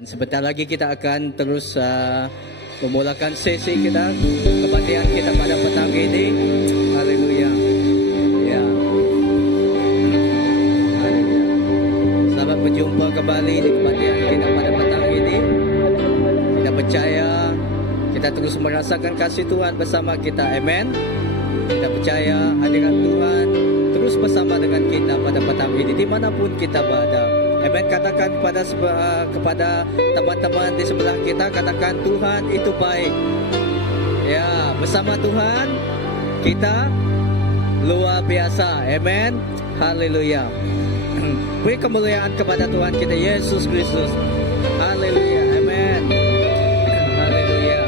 Sebentar lagi kita akan terus memulakan sesi kita, kebaktian kita pada petang ini. Haleluya. Ya. Haleluya. Selamat berjumpa kembali di kebaktian kita pada petang ini. Kita percaya kita terus merasakan kasih Tuhan bersama kita. Amen. Kita percaya hadirat Tuhan terus bersama dengan kita pada petang ini dimanapun kita berada. Amen. Katakan kepada teman-teman di sebelah kita, katakan Tuhan itu baik. Ya, bersama Tuhan kita luar biasa. Amen. Haleluya. Beri kemuliaan kepada Tuhan kita Yesus Kristus. Haleluya. Amen. Haleluya.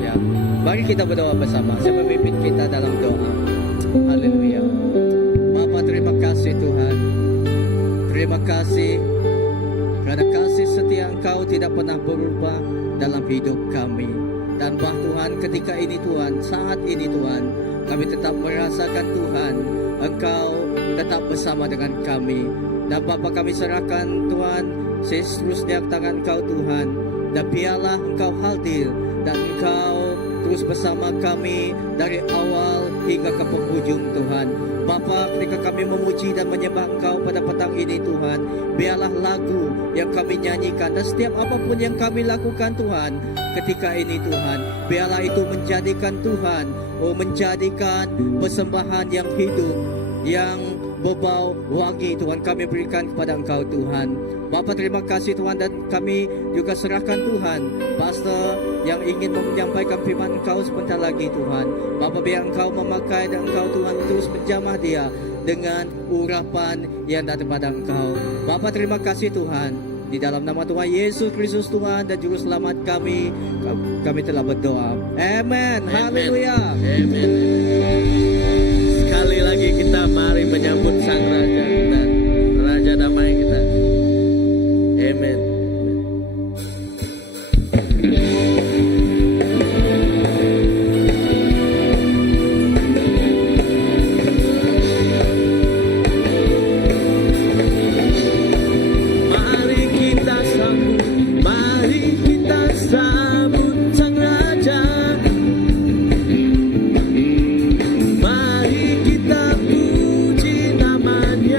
Ya, mari kita berdoa bersama. Saya memimpin kita dalam doa. Haleluya. Terima kasih Tuhan. Terima kasih karena kasih setia Engkau tidak pernah berubah dalam hidup kami. Dan Tuhan, ketika ini Tuhan, saat ini Tuhan, kami tetap merasakan Tuhan, Engkau tetap bersama dengan kami. Dan Bapa, kami serahkan Tuhan seterusnya tangan Engkau Tuhan. Dan biarlah Engkau hadir dan Engkau terus bersama kami dari awal hingga ke penghujung Tuhan. Bapa, ketika kami memuji dan menyembah Engkau pada petang ini Tuhan, biarlah lagu yang kami nyanyikan dan setiap apapun yang kami lakukan Tuhan ketika ini Tuhan, biarlah itu menjadikan Tuhan, menjadikan persembahan yang hidup, yang berbau wangi Tuhan kami berikan kepada Engkau Tuhan. Bapa, terima kasih Tuhan, dan kami juga serahkan Tuhan pastor yang ingin menyampaikan firman Engkau sebentar lagi Tuhan. Bapa, biar Engkau memakai dan Engkau Tuhan terus menjamah dia dengan urapan yang daripada Engkau. Bapa, terima kasih Tuhan. Di dalam nama Tuhan Yesus Kristus Tuhan dan Juru Selamat kami telah berdoa. Amen. Haleluya. Amen. Sekali lagi kita mari menyambut Sang Raja dan Raja damai kita. Amen. Mari kita puji namanya.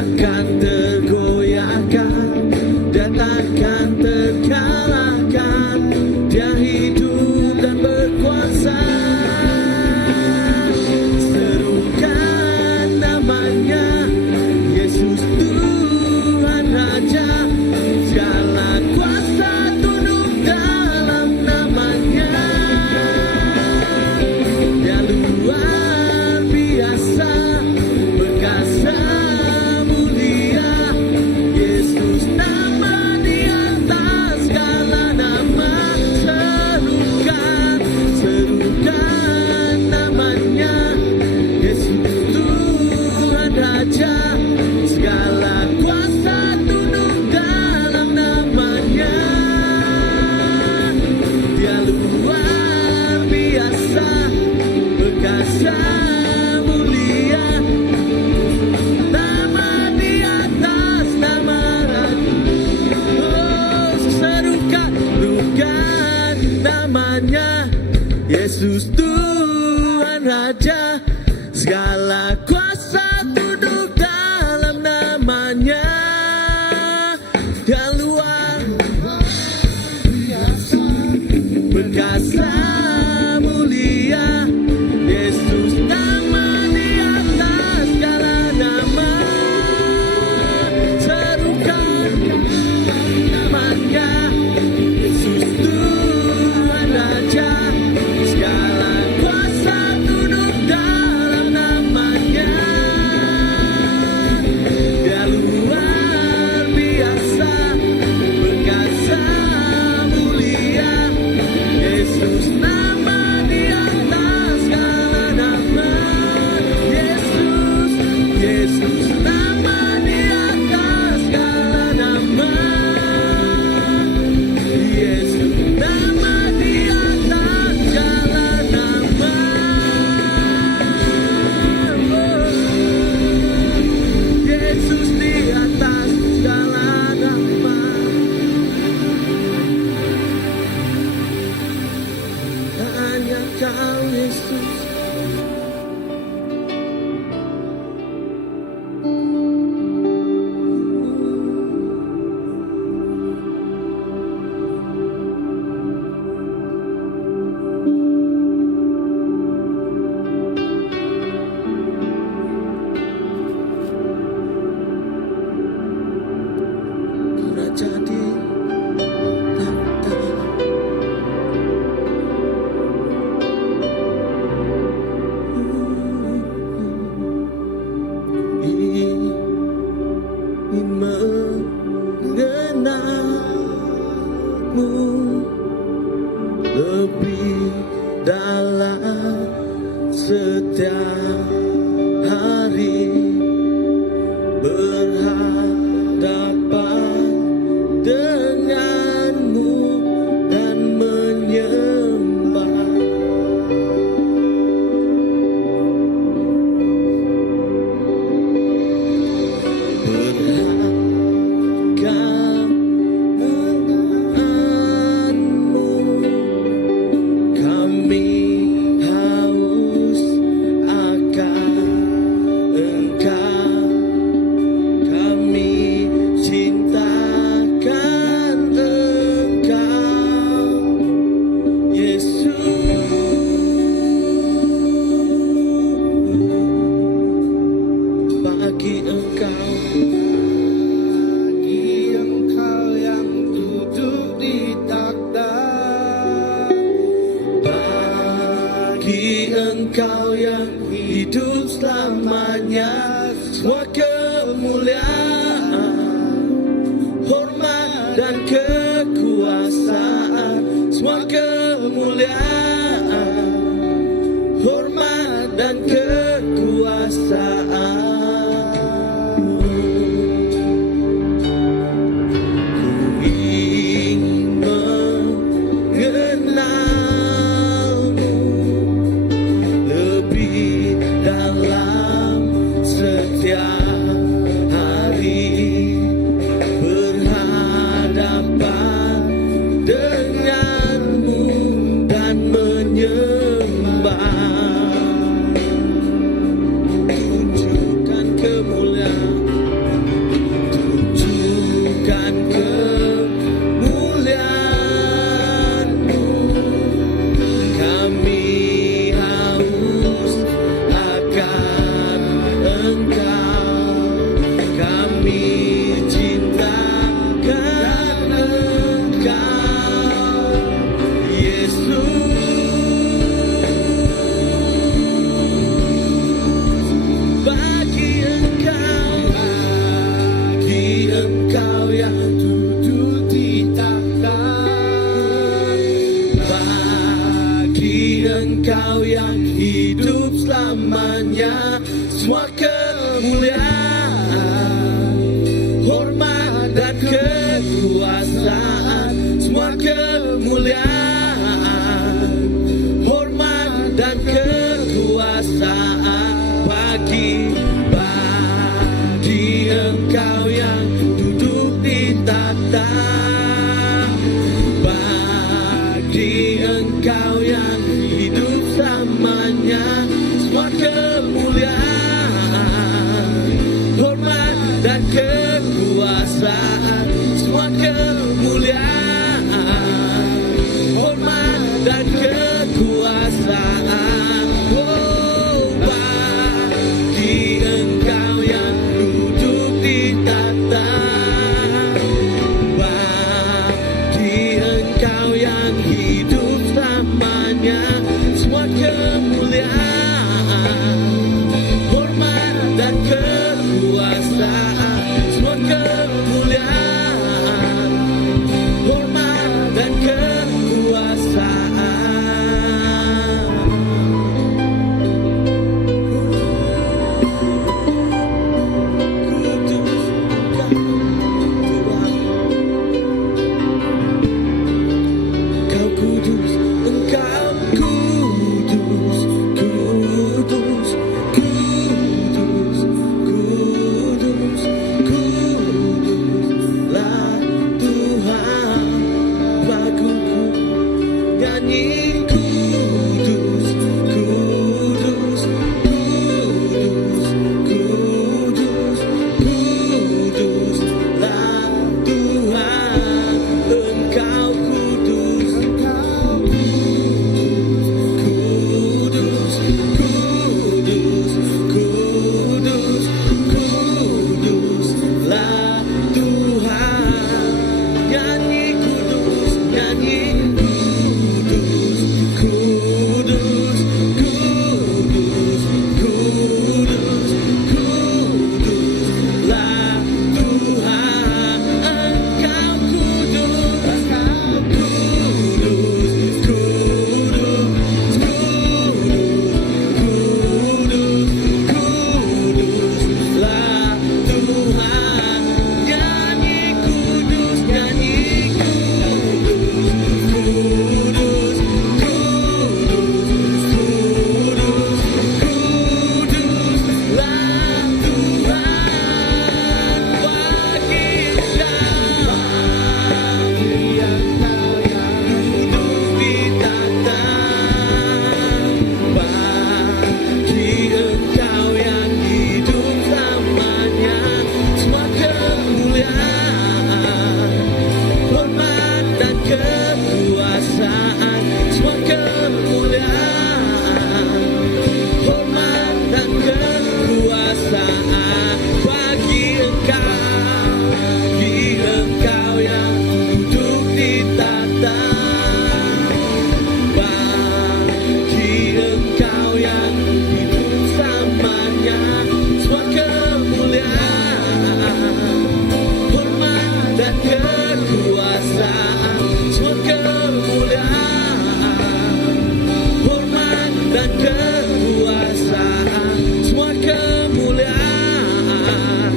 takkan tergoyahkan, dia takkan terkalahkan. Dia hidup dan berkuasa. Serukan namanya, Yesus Tuhan Raja. Segala kuasa tunduk dalam namanya. Dia luar biasa, perkasa mulia. Yesus nama di atas segala nama. Serukan namanya, Yesus Tuhan Raja. Segala kuasa tunduk dalam namanya. Dia luar biasa, perkasa mulia. Nama di atas nama Raja. Oh, serukan namanya, Yesus Tuhan Raja. Segala kuasa tunduk dalam namanya. Dia luar biasa, perkasa mulia. Yesus nama di atas segala nama. Serukan namanya, Yesus Tuhan Raja. Segala kuasa tunduk dalam namanya. Dia luar biasa, perkasa mulia. Yesus nama di atas segala nama. Yesus nama di atas segala nama. Yesus nama di atas segala nama. Yesus di atas segala nama. Hanya Kau Yesus. Raja di tahta. Ingin mengenalmu lebih dalam setiap hari. Berhadapan denganmu dan menyembah. Berharapkan denganmu, kami haus akan Engkau. Kami cintakan Engkau, Yesus. Bagi Engkau yang duduk di takhta, bagi Engkau yang hidup selamanya, semua kemuliaan, hormat dan kekuasaan. Semua kemuliaan, hormat dan kekuasaan. Ku ingin mengenalmu lebih dalam setiap hari. kekuasaan, semua kemuliaan, hormat dan kekuasaan bagi Engkau yang duduk di tahta, bagi Engkau yang hidup selamanya, semua kemuliaan, hormat dan kekuasaan, semua kemuliaan, hormat dan kekuasaan, oh, bagi Engkau yang duduk di tahta, bagi Engkau yang hidup selamanya, semua kemuliaan, hormat dan kekuasaan, semua kemuliaan, hormat dan kekuasaan. Kudus, Engkau kudus, kudus, kudus, kudus, kuduslah Tuhan, laguku nyanyi kudus, kudus, kudus, kudus, kuduslah Tuhan, Engkau kudus, kudus, kudus, kudus, kuduslah Tuhan, nyanyi kudus, nyanyi kudus, kudus, kudus, kudus, kuduslah Tuhan, Engkau kudus, kudus, kudus, kuduslah Tuhan, nyanyi kudus, nyanyi kudus, kudus, kudus, kuduslah Tuhan, bagi Engkau yang duduk di tahta, bagi Engkau yang hidup selamanya, semua kemuliaan, hormat dan kekuasaan, semua kemuliaan, hormat dan kekuasaan bagi Engkau yang duduk di tahta, bagi Engkau yang hidup selamanya, semua kemuliaan, hormat dan kekuasaan, semua kemuliaan, hormat dan kekuasaan, semua kemuliaan,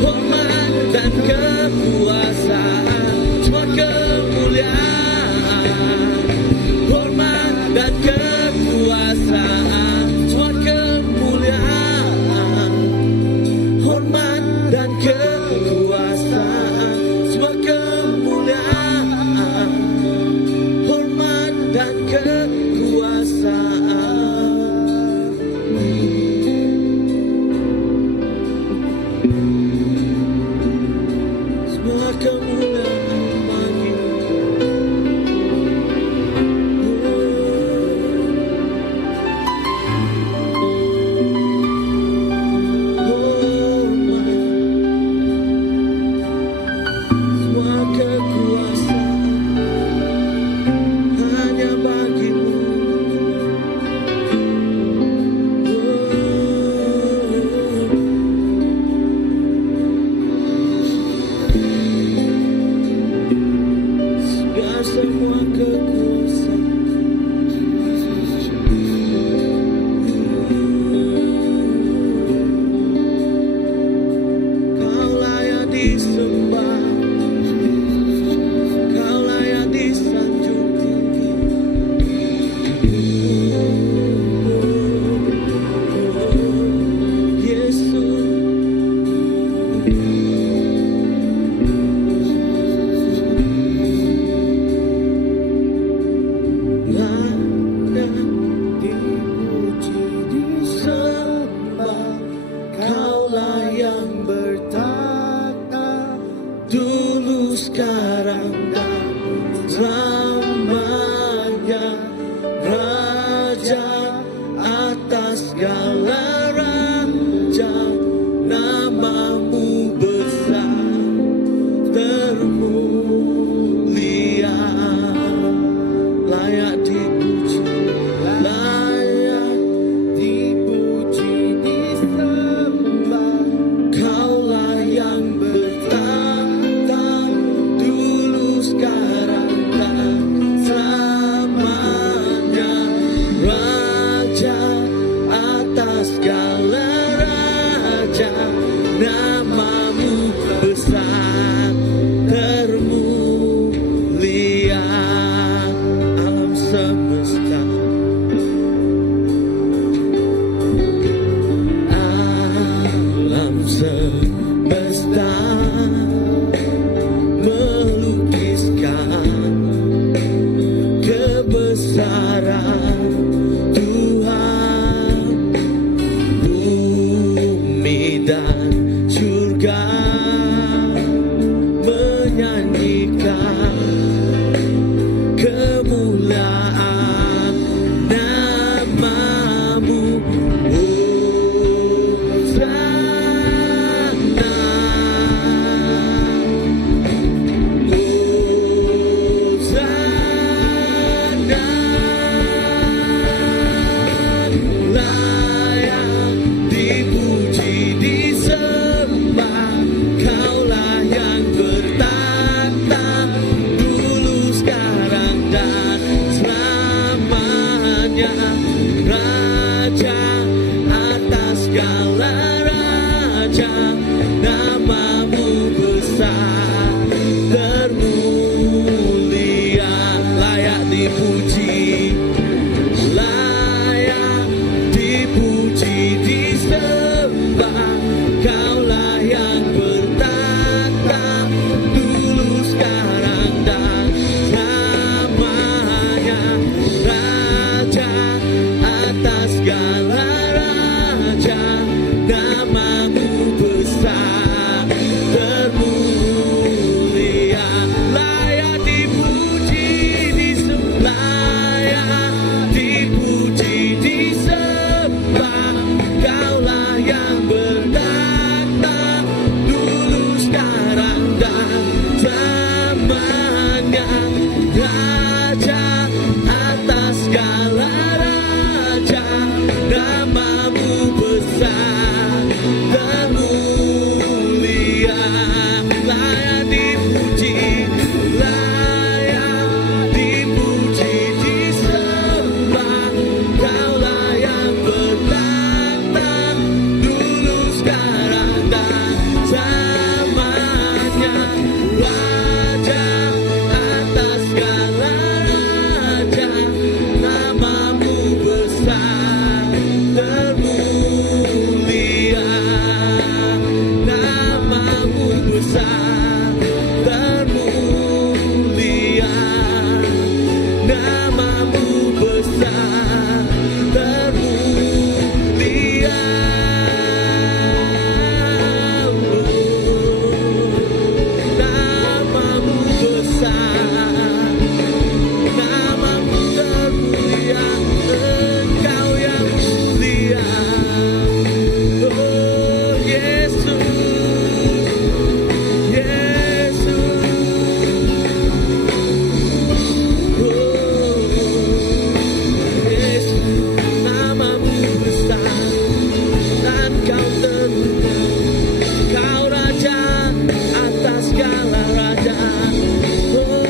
hormat dan kekuasaan, semua kemuliaan, hormat dan kekuasaan, semua kemuliaan, hormat dan kekuasaan, semua kemuliaan, hormat dan kekuasaan. Semua kemuliaan bagi semua kekuasaan hanya bagimu. Biar semua kekuasaan Kau layak disembah. semesta melukiskan kebesaran Tuhan. Bumi dan surga menyanyikan kemuliaan namamu. Layak dipuji, disembah, Kaulah yang bertata dulu, sekarang, dan selamanya. Raja atas segala raja, namamu besar termulia. Layak dipuji, layak dipuji, disembah, Kaulah yang bertata dulu, sekarang, dan selamanya. Raja atas segala raja, namamu besar termulia. Layak dipuji, disembah, dipuji, disembah, Kaulah yang bertata dulu, sekarang, dan selamanya. Raja atas segala raja, namamu besar termulia. Layak dipuji, layak dipuji, disembah, Kaulah yang bertata dulu, sekarang, dan selamanya. Raja atas segala raja, namamu besar termulia. Namamu besar termulia. Namamu besar termulia. Namamu besar, namamu termulia, Engkau yang mulia. Oh Yesus, Yesus. Oh Yesus, namamu besar dan Kau termulia. Kau Raja atas segala raja. Oh,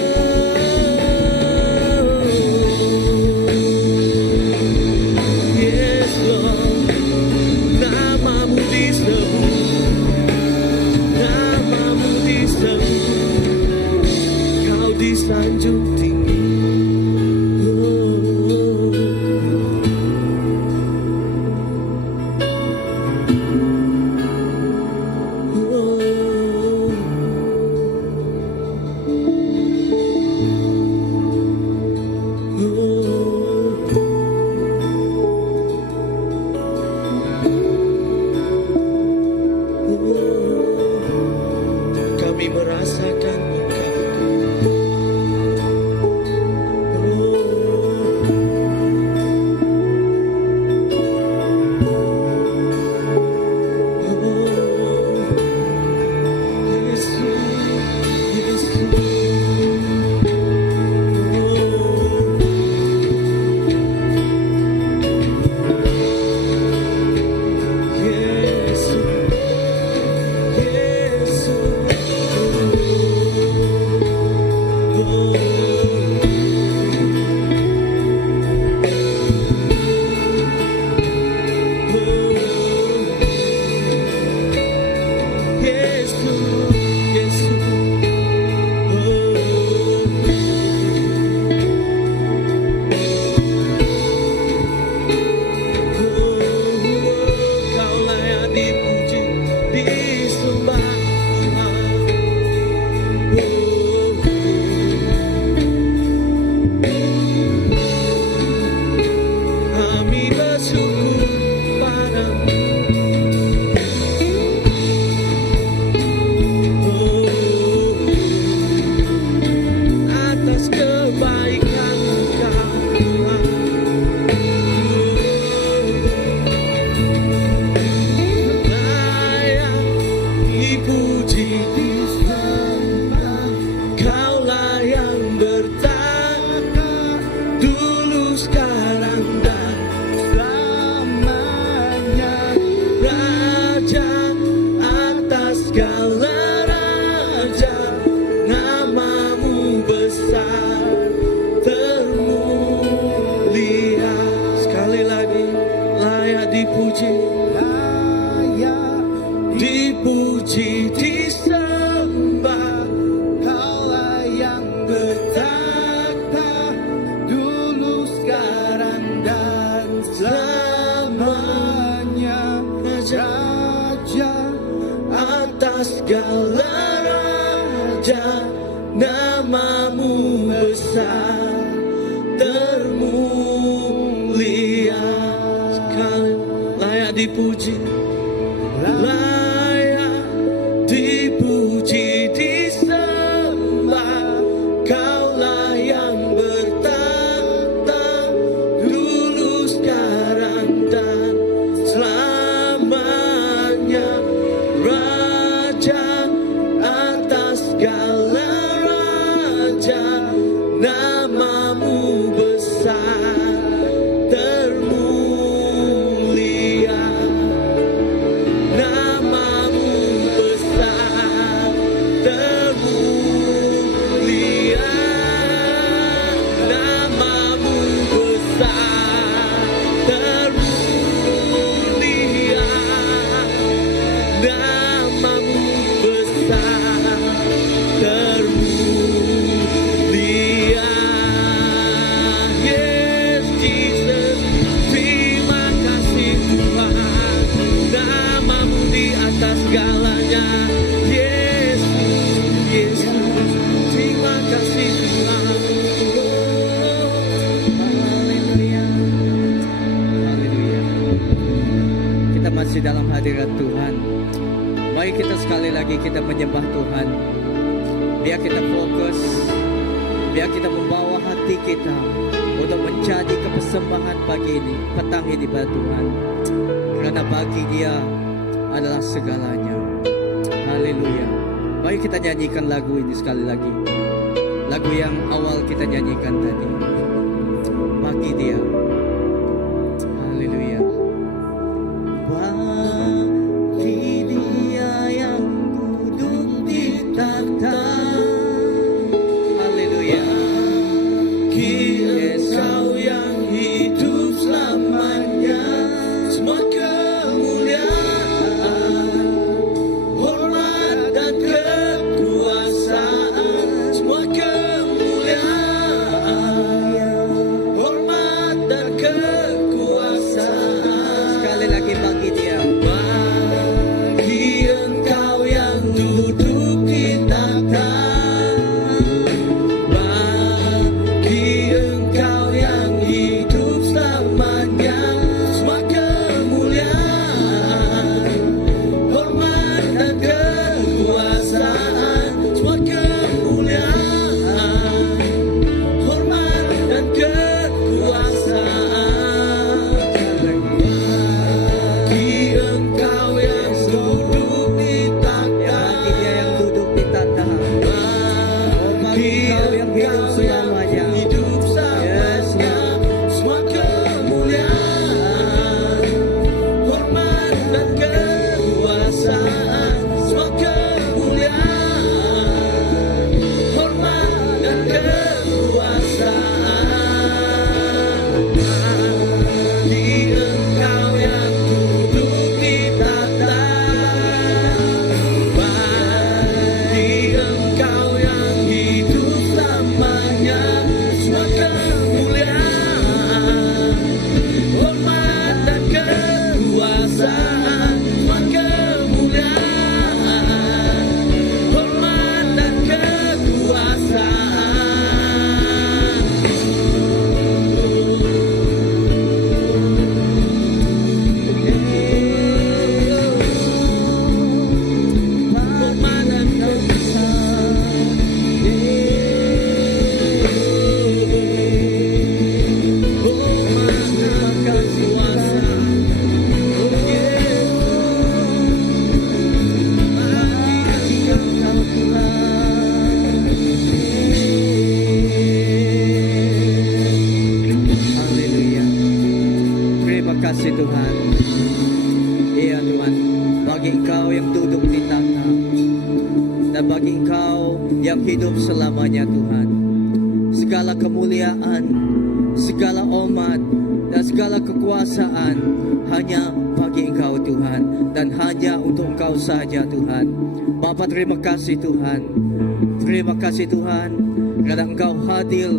yes Lord, namamu disebut, namamu disebut, Kau disanjung tinggi. Kami merasakan Engkau. Yesus, segala raja, namamu besar, termulia sekali, layak dipuji, layak dipuji, disembah. Kaulah yang bertata dulu, sekarang dan selamanya, Raja atas segala raja, namamu besar, termulia, namamu besar, termulia, namamu besar, termulia, namamu besar, termulia. Yes, Jesus, terima kasih Tuhan, namamu di atas segalanya. Yesus, Yesus, terima kasih Tuhan. Haleluya. Haleluya. Kita masih dalam hadirat Tuhan. Mari kita sekali lagi kita menyembah Tuhan. Biar kita fokus, biar kita membawa hati kita untuk menjadi kepersembahan pagi ini, petang ini pada Tuhan. Karena bagi Dia adalah segalanya. Haleluya. Mari kita nyanyikan lagu ini sekali lagi. Lagu yang awal kita nyanyikan tadi. Bagi Dia. Haleluya. Bagi Dia yang duduk di takhta. Haleluya. Engkau yang hidup selamanya, semua kemuliaan, hormat dan kekuasaan, semua kemuliaan, hormat dan kekuasaan. Sekali lagi bagi Dia. Bagi Engkau yang duduk di takhta, bagi Engkau yang hidup selamanya, semua kemuliaan, hormat dan kekuasaan, semua kemuliaan, hormat dan kekuasaan. Bagi Engkau yang duduk di takhta, Bagi Dia yang duduk di takhta. bagi Engkau yang hidup Engkau selamanya. yang hidup selamanya, semua kemuliaan, hormat dan kekuasaan, semua kemuliaan, hormat dan kekuasaan. Bagi Engkau yang duduk di takhta, bagi Engkau yang hidup selamanya, semua kemuliaan, hormat dan kekuasaan, semua kemuliaan, hormat dan kekuasaan. Hormat dan Haleluya. Terima kasih Tuhan. Iya Tuhan, bagi Engkau yang duduk di takhta dan bagi Engkau yang hidup selamanya Tuhan, segala kemuliaan, segala hormat dan segala kekuasaan hanya bagi Engkau Tuhan, dan hanya untuk Engkau saja Tuhan. Bapa, terima kasih Tuhan. Terima kasih Tuhan, karena Engkau hadir,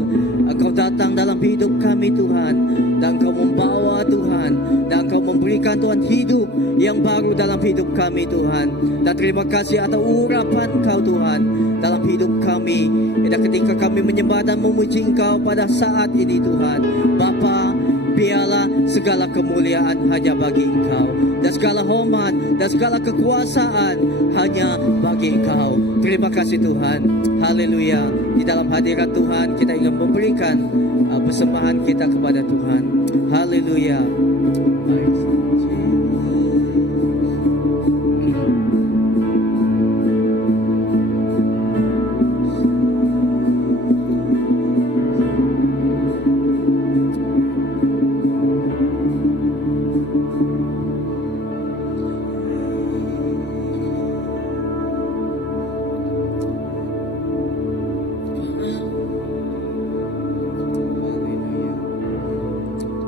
Engkau datang dalam hidup kami Tuhan, dan Engkau membawa Tuhan, dan Engkau memberikan Tuhan hidup yang baru dalam hidup kami Tuhan. Dan terima kasih atas urapan Engkau Tuhan dalam hidup kami. Dan ketika kami menyembah dan memuji Engkau pada saat ini Tuhan, Bapa, biarlah segala kemuliaan hanya bagi Engkau, dan segala hormat dan segala kekuasaan hanya bagi Engkau. Terima kasih Tuhan. Haleluya. Di dalam hadirat Tuhan kita ingin memberikan persembahan kita kepada Tuhan. Haleluya.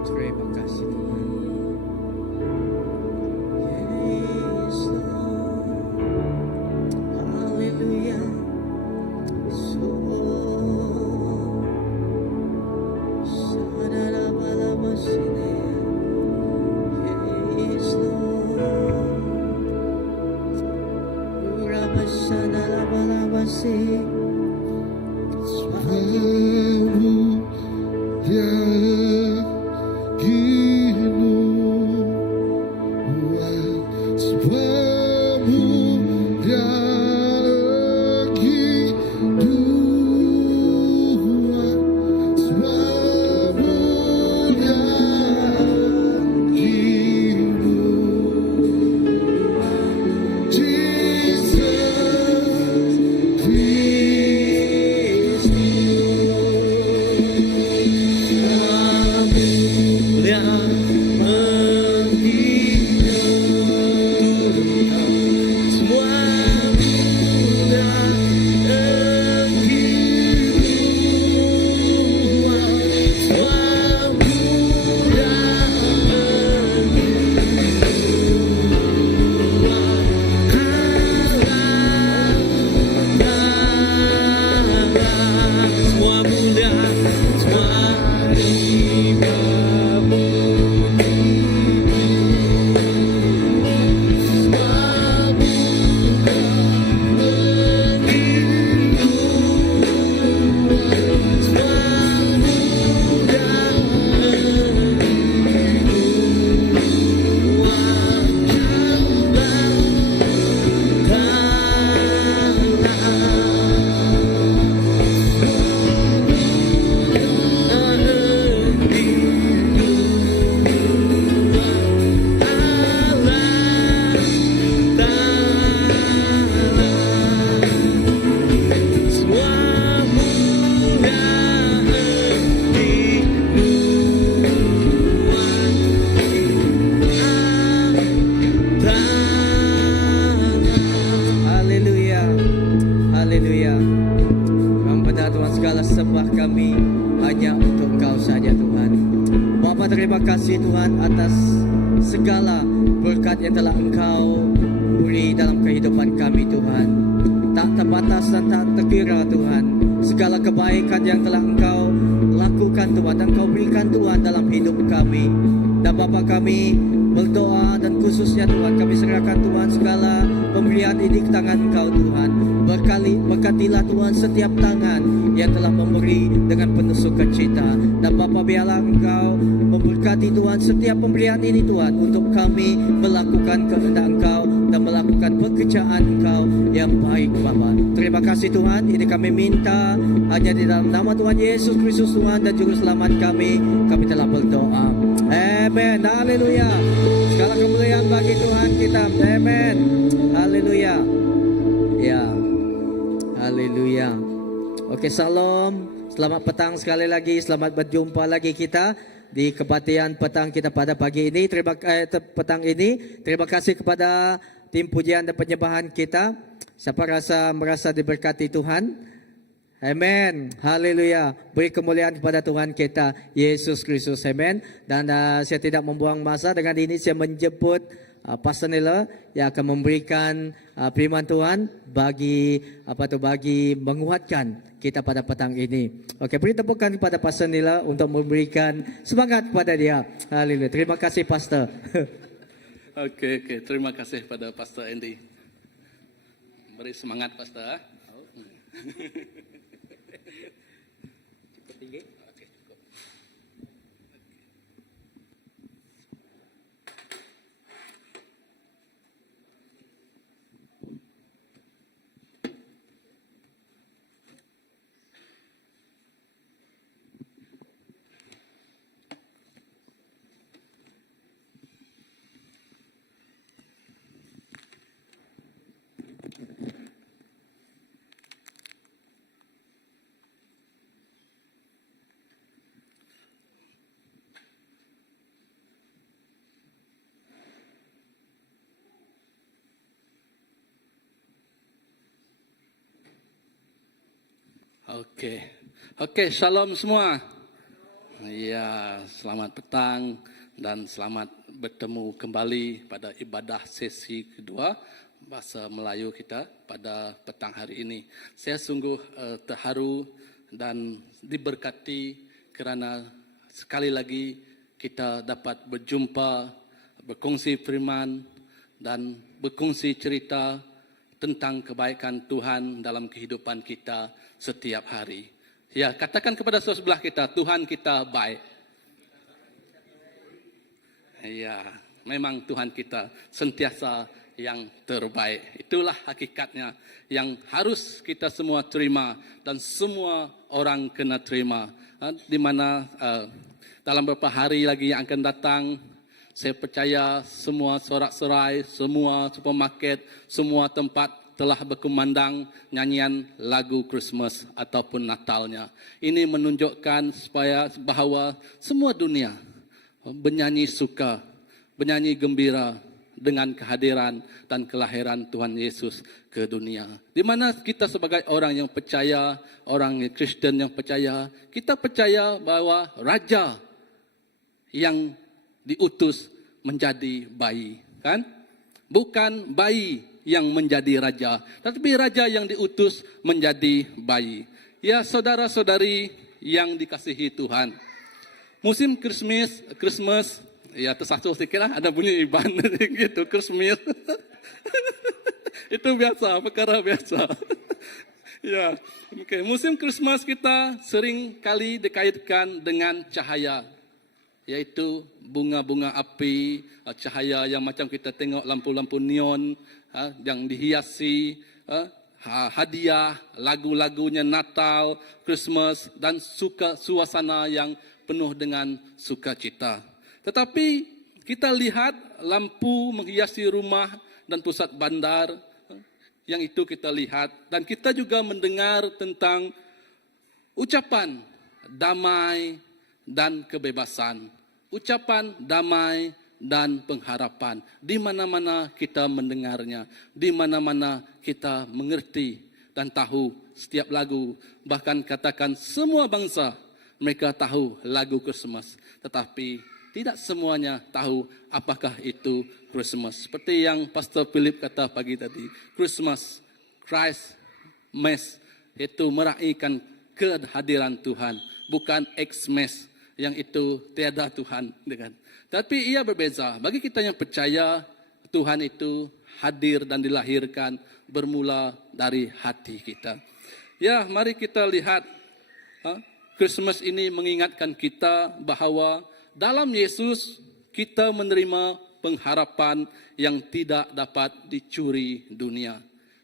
Terima kasih Tuhan. Yes, haleluya. Sadara balama sini. Yes, Uraba sadara balama sini. Terima kasih Tuhan atas segala berkat yang telah Engkau beri dalam kehidupan kami Tuhan. Tak terbatas dan tak terkira Tuhan. Segala kebaikan yang telah Engkau lakukan Tuhan dan Engkau berikan Tuhan dalam hidup kami. Dan Bapa kami berdoa dan khususnya Tuhan kami serahkan Tuhan segala pemberian ini ke tangan Engkau Tuhan. Berkatilah Tuhan setiap tangan yang telah memberi dengan penuh sukacita. Dan Bapa biarlah Engkau memberkati Tuhan setiap pemberian ini Tuhan untuk kami melakukan kehendak Engkau dan melakukan pekerjaan Engkau yang baik Bapa. Terima kasih Tuhan, ini kami minta hanya di dalam nama Tuhan Yesus Kristus Tuhan dan Juru Selamat kami telah berdoa. Amen. Haleluya. Segala kemuliaan bagi Tuhan kita. Amen. Haleluya. Ya. Haleluya. Oke, salam. Selamat petang sekali lagi. Selamat berjumpa lagi kita di kebaktian petang kita pada pagi ini. Petang ini. Terima kasih kepada tim pujian dan penyembahan kita. Siapa merasa diberkati Tuhan? Amen. Haleluya. Beri kemuliaan kepada Tuhan kita Yesus Kristus. Amen. Dan saya tidak membuang masa. Dengan ini saya menjemput Pastor Nela yang akan memberikan firman Tuhan bagi bagi menguatkan kita pada petang ini. Okey, beri tepukan kepada Pastor Nela untuk memberikan semangat kepada dia. Haleluya. Terima kasih Pastor. Okey. Terima kasih pada Pastor Andy. Beri semangat Pastor. Okey, shalom semua. Ya, selamat petang dan selamat bertemu kembali pada ibadah sesi kedua bahasa Melayu kita pada petang hari ini. Saya sungguh terharu dan diberkati kerana sekali lagi kita dapat berjumpa, berkongsi firman dan berkongsi cerita tentang kebaikan Tuhan dalam kehidupan kita setiap hari. Ya, katakan kepada sebelah kita, Tuhan kita baik. Ya, memang Tuhan kita sentiasa yang terbaik. Itulah hakikatnya yang harus kita semua terima dan semua orang kena terima. Di mana dalam beberapa hari lagi yang akan datang, saya percaya semua sorak-sorai, semua supermarket, semua tempat telah berkumandang nyanyian lagu Christmas ataupun Natalnya. Ini menunjukkan bahawa semua dunia bernyanyi suka, bernyanyi gembira dengan kehadiran dan kelahiran Tuhan Yesus ke dunia. Di mana kita sebagai orang yang percaya, orang Kristen yang percaya, kita percaya bahawa Raja yang diutus menjadi bayi, kan? Bukan bayi yang menjadi raja, tetapi raja yang diutus menjadi bayi. Ya, saudara-saudari yang dikasihi Tuhan. Musim Christmas, ya tersatu sedikit lah, ada bunyi iban gitu, Christmas. Itu biasa, perkara biasa. Ya, okay. Musim Christmas kita sering kali dikaitkan dengan cahaya, yaitu bunga-bunga api, cahaya yang macam kita tengok lampu-lampu neon yang dihiasi, hadiah, lagu-lagunya Natal, Christmas dan suasana yang penuh dengan sukacita. Tetapi kita lihat lampu menghiasi rumah dan pusat bandar, yang itu kita lihat, dan kita juga mendengar tentang ucapan damai dan kebebasan, ucapan damai dan pengharapan. Di mana-mana kita mendengarnya, di mana-mana kita mengerti dan tahu setiap lagu, bahkan katakan semua bangsa mereka tahu lagu Christmas, tetapi tidak semuanya tahu apakah itu Christmas. Seperti yang Pastor Philip kata pagi tadi, Christmas, Christ, Mass, itu meraihkan kehadiran Tuhan, bukan Xmas yang itu tiada Tuhan. Tapi ia berbeza. Bagi kita yang percaya, Tuhan itu hadir dan dilahirkan bermula dari hati kita. Ya, mari kita lihat. Christmas ini mengingatkan kita bahawa dalam Yesus kita menerima pengharapan yang tidak dapat dicuri dunia.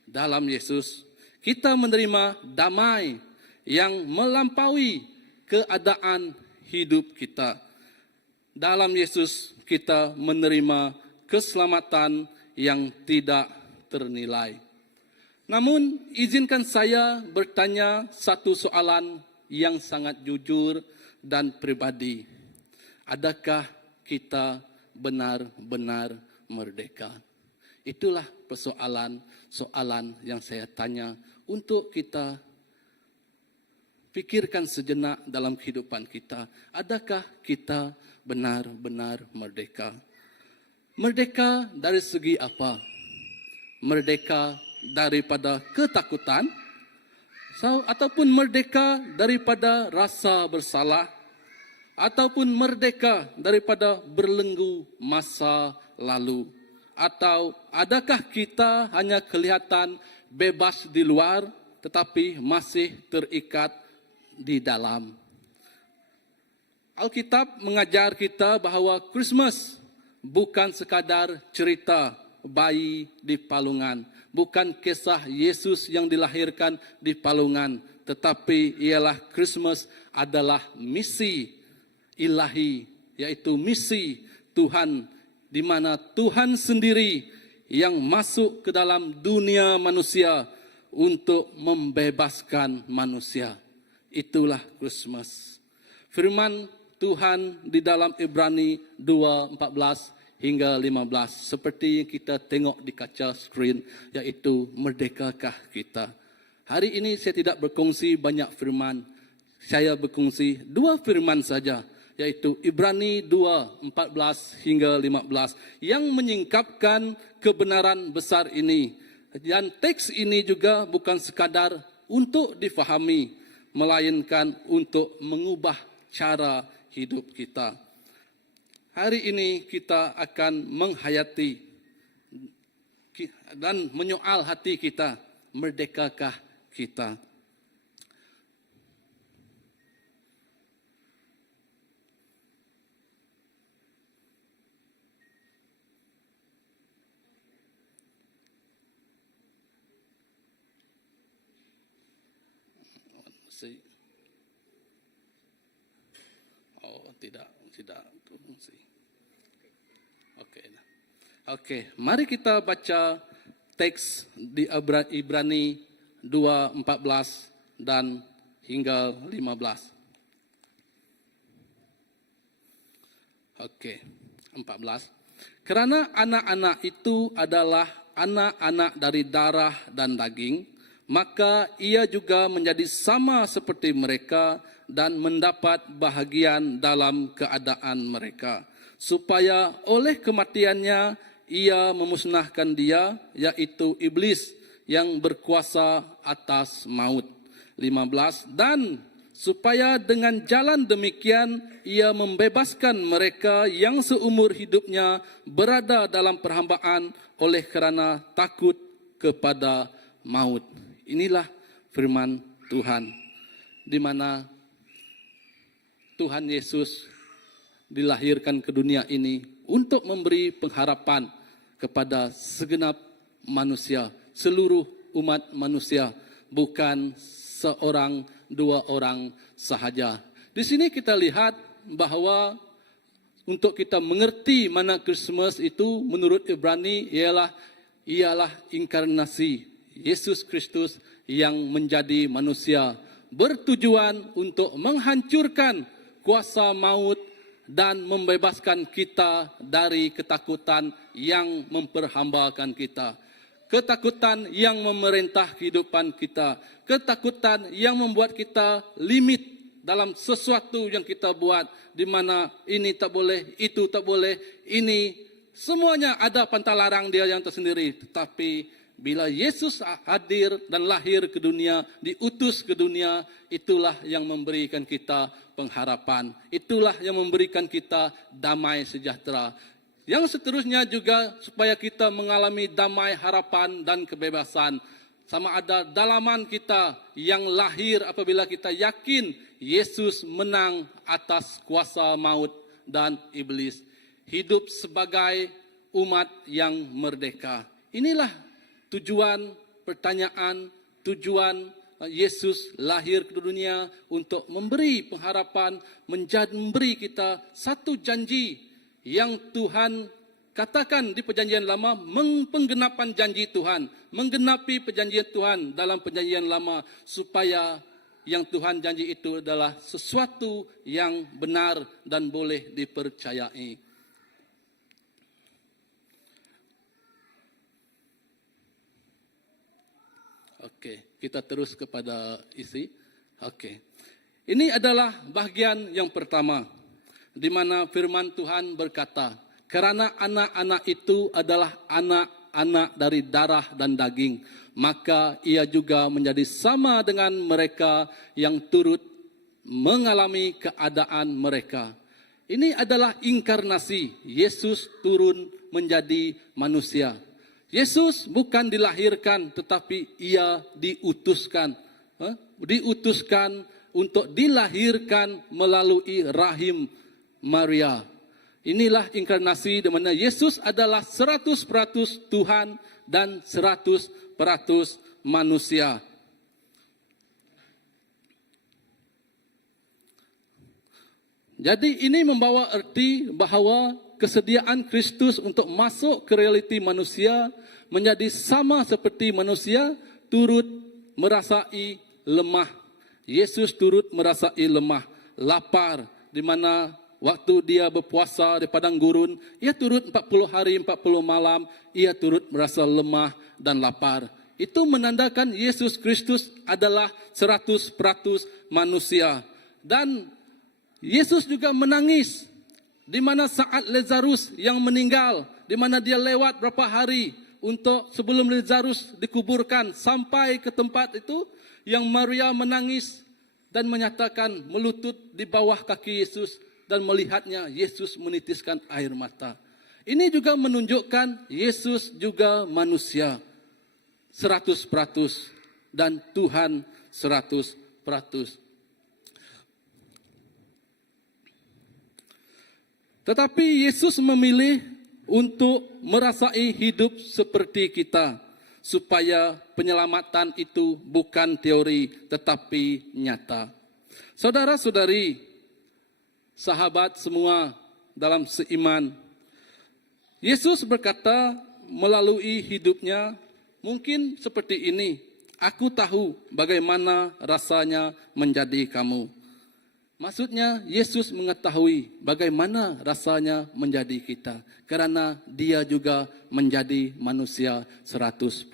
Dalam Yesus kita menerima damai yang melampaui keadaan hidup kita. Dalam Yesus kita menerima keselamatan yang tidak ternilai. Namun izinkan saya bertanya satu soalan yang sangat jujur dan pribadi. Adakah kita benar-benar merdeka? Itulah soalan yang saya tanya untuk kita pikirkan sejenak dalam kehidupan kita. Adakah kita benar-benar merdeka? Merdeka dari segi apa? Merdeka daripada ketakutan, ataupun merdeka daripada rasa bersalah, ataupun merdeka daripada berbelenggu masa lalu. Atau adakah kita hanya kelihatan bebas di luar tetapi masih terikat di dalam? Alkitab mengajar kita bahawa Christmas bukan sekadar cerita bayi di palungan, bukan kisah Yesus yang dilahirkan di palungan, tetapi ialah Christmas adalah misi ilahi, yaitu misi Tuhan, di mana Tuhan sendiri yang masuk ke dalam dunia manusia untuk membebaskan manusia. Itulah Christmas. Firman Tuhan di dalam Ibrani 2:14 hingga 15 seperti yang kita tengok di kaca skrin, yaitu merdekakah kita. Hari ini saya tidak berkongsi banyak firman. Saya berkongsi 2 firman saja, yaitu Ibrani 2:14 hingga 15 yang menyingkapkan kebenaran besar ini. Dan teks ini juga bukan sekadar untuk difahami, melainkan untuk mengubah cara hidup kita. Hari ini kita akan menghayati dan menyoal hati kita, merdekakah kita? Oh, tidak. Okey, mari kita baca teks di Ibrani 2:14 dan hingga 15. Okey, 14. Kerana anak-anak itu adalah anak-anak dari darah dan daging, maka ia juga menjadi sama seperti mereka dan mendapat bahagian dalam keadaan mereka, supaya oleh kematiannya ia memusnahkan dia, yaitu iblis yang berkuasa atas maut. 15. Dan supaya dengan jalan demikian ia membebaskan mereka yang seumur hidupnya berada dalam perhambaan oleh kerana takut kepada maut. Inilah firman Tuhan, di mana Tuhan Yesus dilahirkan ke dunia ini untuk memberi pengharapan kepada segenap manusia, seluruh umat manusia, bukan seorang, 2 orang sahaja. Di sini kita lihat bahawa untuk kita mengerti mana Christmas itu menurut Ibrani ialah inkarnasi Yesus Kristus yang menjadi manusia, bertujuan untuk menghancurkan kuasa maut dan membebaskan kita dari ketakutan yang memperhambakan kita. Ketakutan yang memerintah kehidupan kita. Ketakutan yang membuat kita limit dalam sesuatu yang kita buat, di mana ini tak boleh, itu tak boleh, ini semuanya ada pantalarang dia yang tersendiri. Tetapi bila Yesus hadir dan lahir ke dunia, diutus ke dunia, itulah yang memberikan kita pengharapan. Itulah yang memberikan kita damai sejahtera. Yang seterusnya juga supaya kita mengalami damai, harapan dan kebebasan. Sama ada dalaman kita yang lahir apabila kita yakin Yesus menang atas kuasa maut dan iblis. Hidup sebagai umat yang merdeka. Inilah tujuan pertanyaan, tujuan Yesus lahir ke dunia untuk memberi pengharapan, memberi kita satu janji yang Tuhan katakan di perjanjian lama, penggenapan janji Tuhan, menggenapi perjanjian Tuhan dalam perjanjian lama, supaya yang Tuhan janji itu adalah sesuatu yang benar dan boleh dipercayai. Okey, kita terus kepada isi. Okey. Ini adalah bahagian yang pertama, di mana firman Tuhan berkata, Karena anak-anak itu adalah anak-anak dari darah dan daging, maka ia juga menjadi sama dengan mereka yang turut mengalami keadaan mereka. Ini adalah inkarnasi. Yesus turun menjadi manusia. Yesus bukan dilahirkan, tetapi ia diutuskan. Diutuskan untuk dilahirkan melalui rahim Maria. Inilah inkarnasi di mana Yesus adalah 100% Tuhan dan 100% manusia. Jadi ini membawa arti bahawa kesediaan Kristus untuk masuk ke realiti manusia menjadi sama seperti manusia turut merasai lemah. Yesus turut merasai lemah, lapar, di mana waktu dia berpuasa di padang gurun, ia turut 40 hari 40 malam, ia turut merasa lemah dan lapar. Itu menandakan Yesus Kristus adalah 100% manusia. Dan Yesus juga menangis di mana saat Lazarus yang meninggal, di mana dia lewat berapa hari untuk sebelum Lazarus dikuburkan sampai ke tempat itu, yang Maria menangis dan menyatakan melutut di bawah kaki Yesus dan melihatnya Yesus menitiskan air mata. Ini juga menunjukkan Yesus juga manusia 100% dan Tuhan 100%. Tetapi Yesus memilih untuk merasai hidup seperti kita, supaya penyelamatan itu bukan teori tetapi nyata. Saudara-saudari, sahabat semua dalam seiman, Yesus berkata melalui hidupnya mungkin seperti ini, aku tahu bagaimana rasanya menjadi kamu. Maksudnya Yesus mengetahui bagaimana rasanya menjadi kita. Karena dia juga menjadi manusia 100%.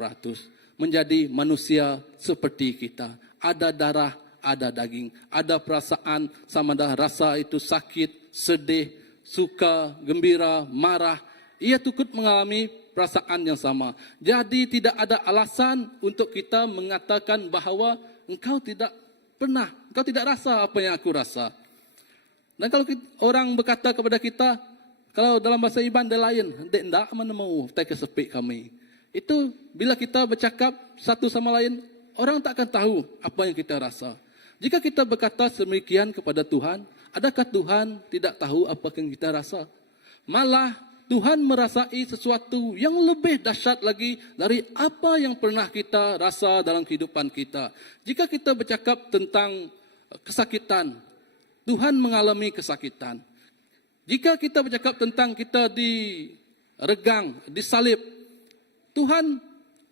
Menjadi manusia seperti kita. Ada darah, ada daging. Ada perasaan, sama ada rasa itu sakit, sedih, suka, gembira, marah. Ia turut mengalami perasaan yang sama. Jadi tidak ada alasan untuk kita mengatakan bahawa engkau tidak rasa apa yang aku rasa. Dan kalau orang berkata kepada kita, kalau dalam bahasa Iban dia lain, dek ndak mana mau tak kesepik kami. Itu bila kita bercakap satu sama lain, orang tak akan tahu apa yang kita rasa. Jika kita berkata demikian kepada Tuhan, adakah Tuhan tidak tahu apa yang kita rasa? Malah Tuhan merasai sesuatu yang lebih dahsyat lagi dari apa yang pernah kita rasa dalam kehidupan kita. Jika kita bercakap tentang kesakitan, Tuhan mengalami kesakitan. Jika kita bercakap tentang kita diregang, disalib, Tuhan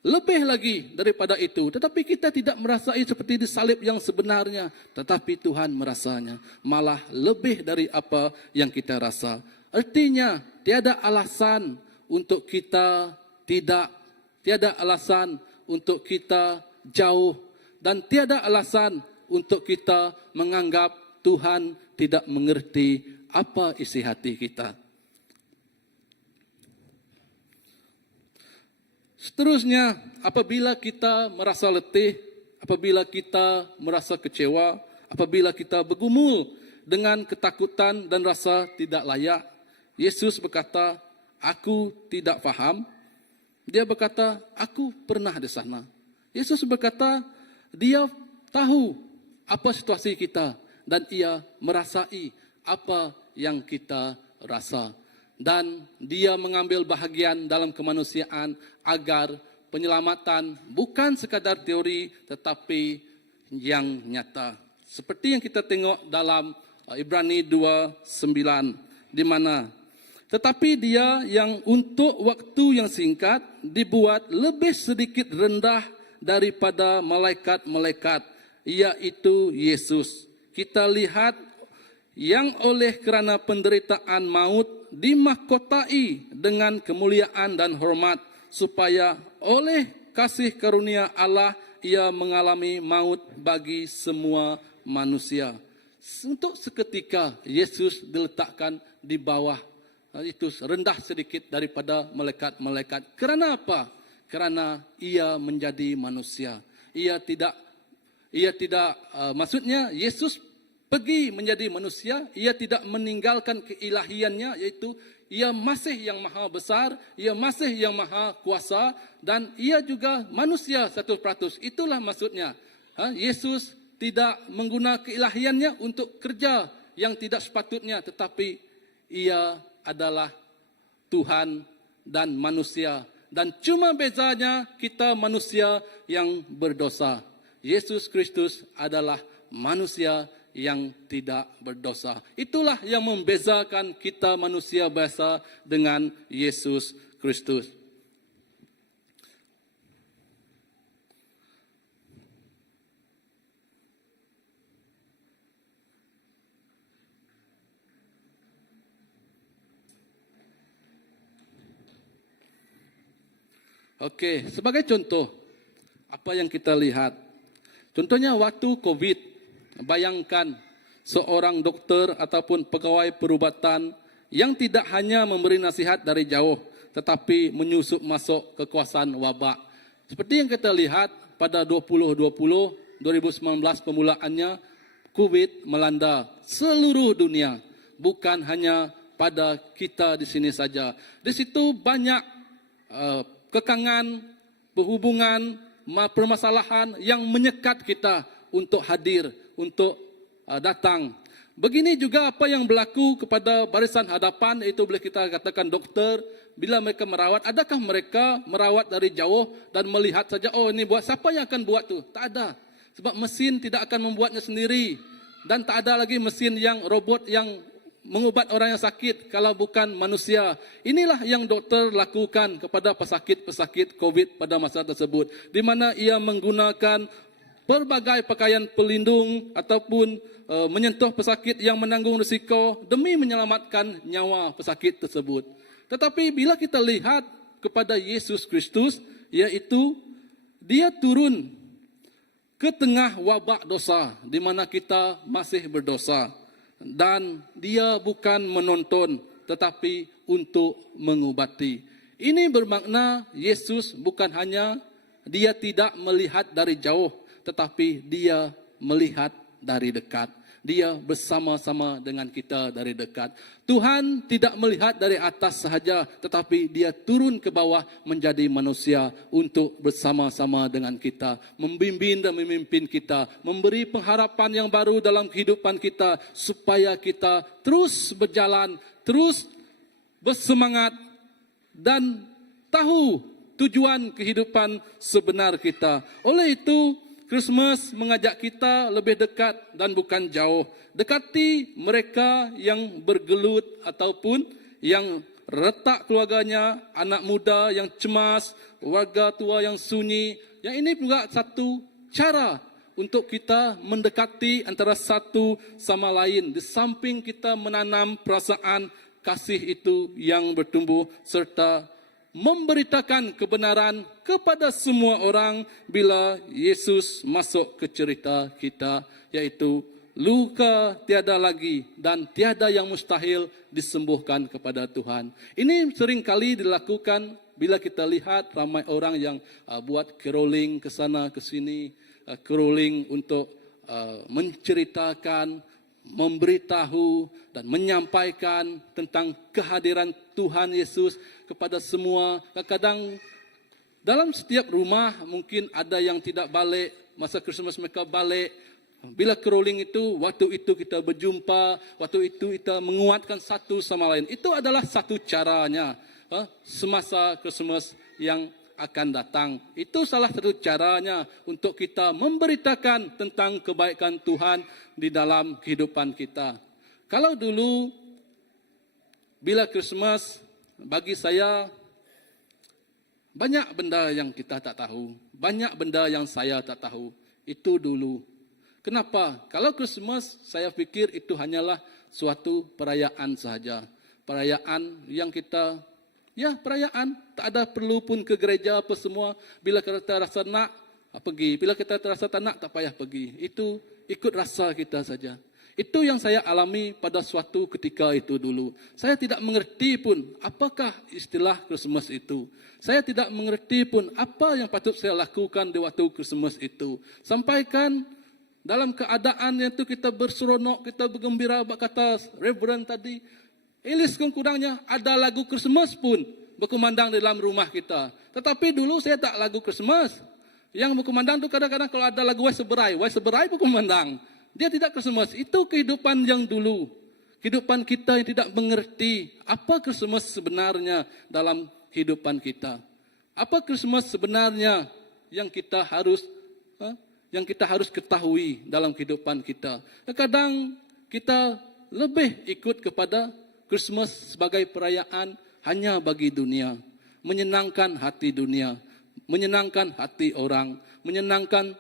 lebih lagi daripada itu. Tetapi kita tidak merasai seperti disalib yang sebenarnya. Tetapi Tuhan merasanya malah lebih dari apa yang kita rasa. Artinya, tiada alasan untuk kita tiada alasan untuk kita jauh, dan tiada alasan untuk kita menganggap Tuhan tidak mengerti apa isi hati kita. Seterusnya, apabila kita merasa letih, apabila kita merasa kecewa, apabila kita bergumul dengan ketakutan dan rasa tidak layak, Yesus berkata, aku tidak faham. Dia berkata, aku pernah di sana. Yesus berkata, dia tahu apa situasi kita dan ia merasai apa yang kita rasa. Dan dia mengambil bahagian dalam kemanusiaan agar penyelamatan bukan sekadar teori tetapi yang nyata. Seperti yang kita tengok dalam Ibrani 2:9, di mana tetapi dia yang untuk waktu yang singkat dibuat lebih sedikit rendah daripada malaikat-malaikat, yaitu Yesus. Kita lihat yang oleh kerana penderitaan maut dimahkotai dengan kemuliaan dan hormat, supaya oleh kasih karunia Allah ia mengalami maut bagi semua manusia. Untuk seketika Yesus diletakkan di bawah itu rendah sedikit daripada malaikat-malaikat. Kerana apa? Kerana ia menjadi manusia. Maksudnya Yesus pergi menjadi manusia, ia tidak meninggalkan keilahiannya, yaitu ia masih yang maha besar, ia masih yang maha kuasa, dan ia juga manusia 100%. Itulah maksudnya. Yesus tidak menggunakan keilahiannya untuk kerja yang tidak sepatutnya, tetapi ia adalah Tuhan dan manusia. Dan cuma bezanya kita manusia yang berdosa. Yesus Kristus adalah manusia yang tidak berdosa. Itulah yang membezakan kita manusia biasa dengan Yesus Kristus. Okey, sebagai contoh, apa yang kita lihat? Contohnya waktu COVID, bayangkan seorang dokter ataupun pegawai perubatan yang tidak hanya memberi nasihat dari jauh, tetapi menyusup masuk kekuasaan wabak. Seperti yang kita lihat pada 2019 pemulaannya, COVID melanda seluruh dunia, bukan hanya pada kita di sini saja. Di situ banyak kekangan, berhubungan, permasalahan yang menyekat kita untuk hadir, untuk datang. Begini juga apa yang berlaku kepada barisan hadapan, itu boleh kita katakan dokter, bila mereka merawat, adakah mereka merawat dari jauh dan melihat saja, oh ini buat siapa yang akan buat tu? Tak ada. Sebab mesin tidak akan membuatnya sendiri. Dan tak ada lagi mesin yang robot yang mengubat orang yang sakit kalau bukan manusia. Inilah yang doktor lakukan kepada pesakit-pesakit COVID pada masa tersebut, di mana ia menggunakan pelbagai pakaian pelindung ataupun menyentuh pesakit yang menanggung risiko demi menyelamatkan nyawa pesakit tersebut. Tetapi bila kita lihat kepada Yesus Kristus, iaitu dia turun ke tengah wabak dosa di mana kita masih berdosa. Dan dia bukan menonton, tetapi untuk mengubati. Ini bermakna Yesus bukan hanya dia tidak melihat dari jauh, tetapi dia melihat dari dekat. Dia bersama-sama dengan kita dari dekat. Tuhan tidak melihat dari atas sahaja, tetapi dia turun ke bawah menjadi manusia untuk bersama-sama dengan kita. Membimbing dan memimpin kita. Memberi pengharapan yang baru dalam kehidupan kita. Supaya kita terus berjalan, terus bersemangat dan tahu tujuan kehidupan sebenar kita. Oleh itu, Christmas mengajak kita lebih dekat dan bukan jauh. Dekati mereka yang bergelut ataupun yang retak keluarganya, anak muda yang cemas, warga tua yang sunyi. Yang ini juga satu cara untuk kita mendekati antara satu sama lain. Di samping kita menanam perasaan kasih itu yang bertumbuh serta memberitakan kebenaran kepada semua orang bila Yesus masuk ke cerita kita, yaitu luka tiada lagi dan tiada yang mustahil disembuhkan kepada Tuhan. Ini seringkali dilakukan bila kita lihat ramai orang yang buat caroling ke sana ke sini, caroling untuk menceritakan, memberitahu dan menyampaikan tentang kehadiran Tuhan Yesus kepada semua. Kadang-kadang dalam setiap rumah mungkin ada yang tidak balik, masa Christmas mereka balik. Bila caroling itu, waktu itu kita berjumpa, waktu itu kita menguatkan satu sama lain. Itu adalah satu caranya semasa Christmas yang akan datang. Itu salah satu caranya untuk kita memberitakan tentang kebaikan Tuhan di dalam kehidupan kita. Kalau dulu bila Christmas, bagi saya banyak benda yang kita tak tahu, banyak benda yang saya tak tahu. Itu dulu. Kenapa? Kalau Christmas, saya fikir itu hanyalah suatu perayaan sahaja. Perayaan yang kita perayaan, tak ada perlu pun ke gereja apa semua. Bila kita rasa nak, pergi. Bila kita rasa tak nak, tak payah pergi. Itu ikut rasa kita saja. Itu yang saya alami pada suatu ketika itu dulu. Saya tidak mengerti pun apakah istilah Christmas itu. Saya tidak mengerti pun apa yang patut saya lakukan di waktu Christmas itu. Sampaikan dalam keadaan yang itu kita berseronok, kita bergembira, kata Reverend tadi, Elis kurangnya ada lagu Christmas pun berkumandang di dalam rumah kita. Tetapi dulu saya tak lagu Christmas. Yang berkumandang itu kadang-kadang kalau ada lagu Wai Seberai berkumandang. Dia tidak Christmas. Itu kehidupan yang dulu. Kehidupan kita yang tidak mengerti apa Christmas sebenarnya dalam kehidupan kita. Apa Christmas sebenarnya yang kita harus ketahui dalam kehidupan kita. Kadang kita lebih ikut kepada Christmas sebagai perayaan hanya bagi dunia. Menyenangkan hati dunia. Menyenangkan hati orang. Menyenangkan,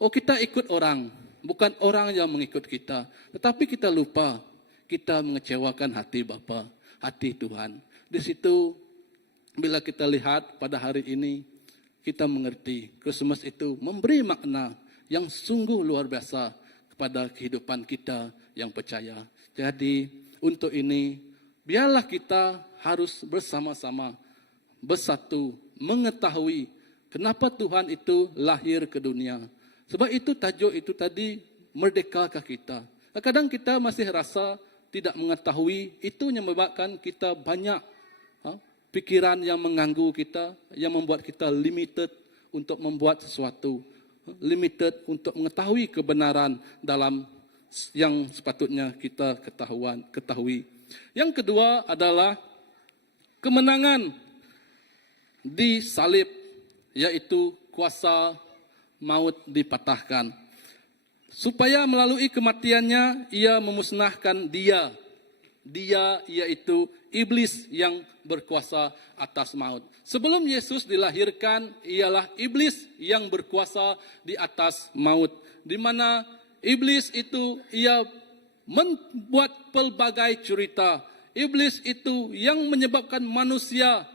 kita ikut orang. Bukan orang yang mengikut kita. Tetapi kita lupa. Kita mengecewakan hati Bapa, hati Tuhan. Di situ, bila kita lihat pada hari ini, kita mengerti Christmas itu memberi makna yang sungguh luar biasa kepada kehidupan kita yang percaya. Jadi, untuk ini, biarlah kita harus bersama-sama, bersatu, mengetahui kenapa Tuhan itu lahir ke dunia. Sebab itu tajuk itu tadi, merdekakah kita. Kadang kita masih rasa tidak mengetahui, itu yang menyebabkan kita banyak pikiran yang mengganggu kita, yang membuat kita limited untuk membuat sesuatu. Limited untuk mengetahui kebenaran dalam yang sepatutnya kita ketahui. Yang kedua adalah kemenangan di salib, yaitu kuasa maut dipatahkan. Supaya melalui kematiannya, ia memusnahkan dia. Dia yaitu iblis yang berkuasa atas maut. Sebelum Yesus dilahirkan, ialah iblis yang berkuasa di atas maut. Di mana iblis itu, ia membuat pelbagai cerita. Iblis itu yang menyebabkan manusia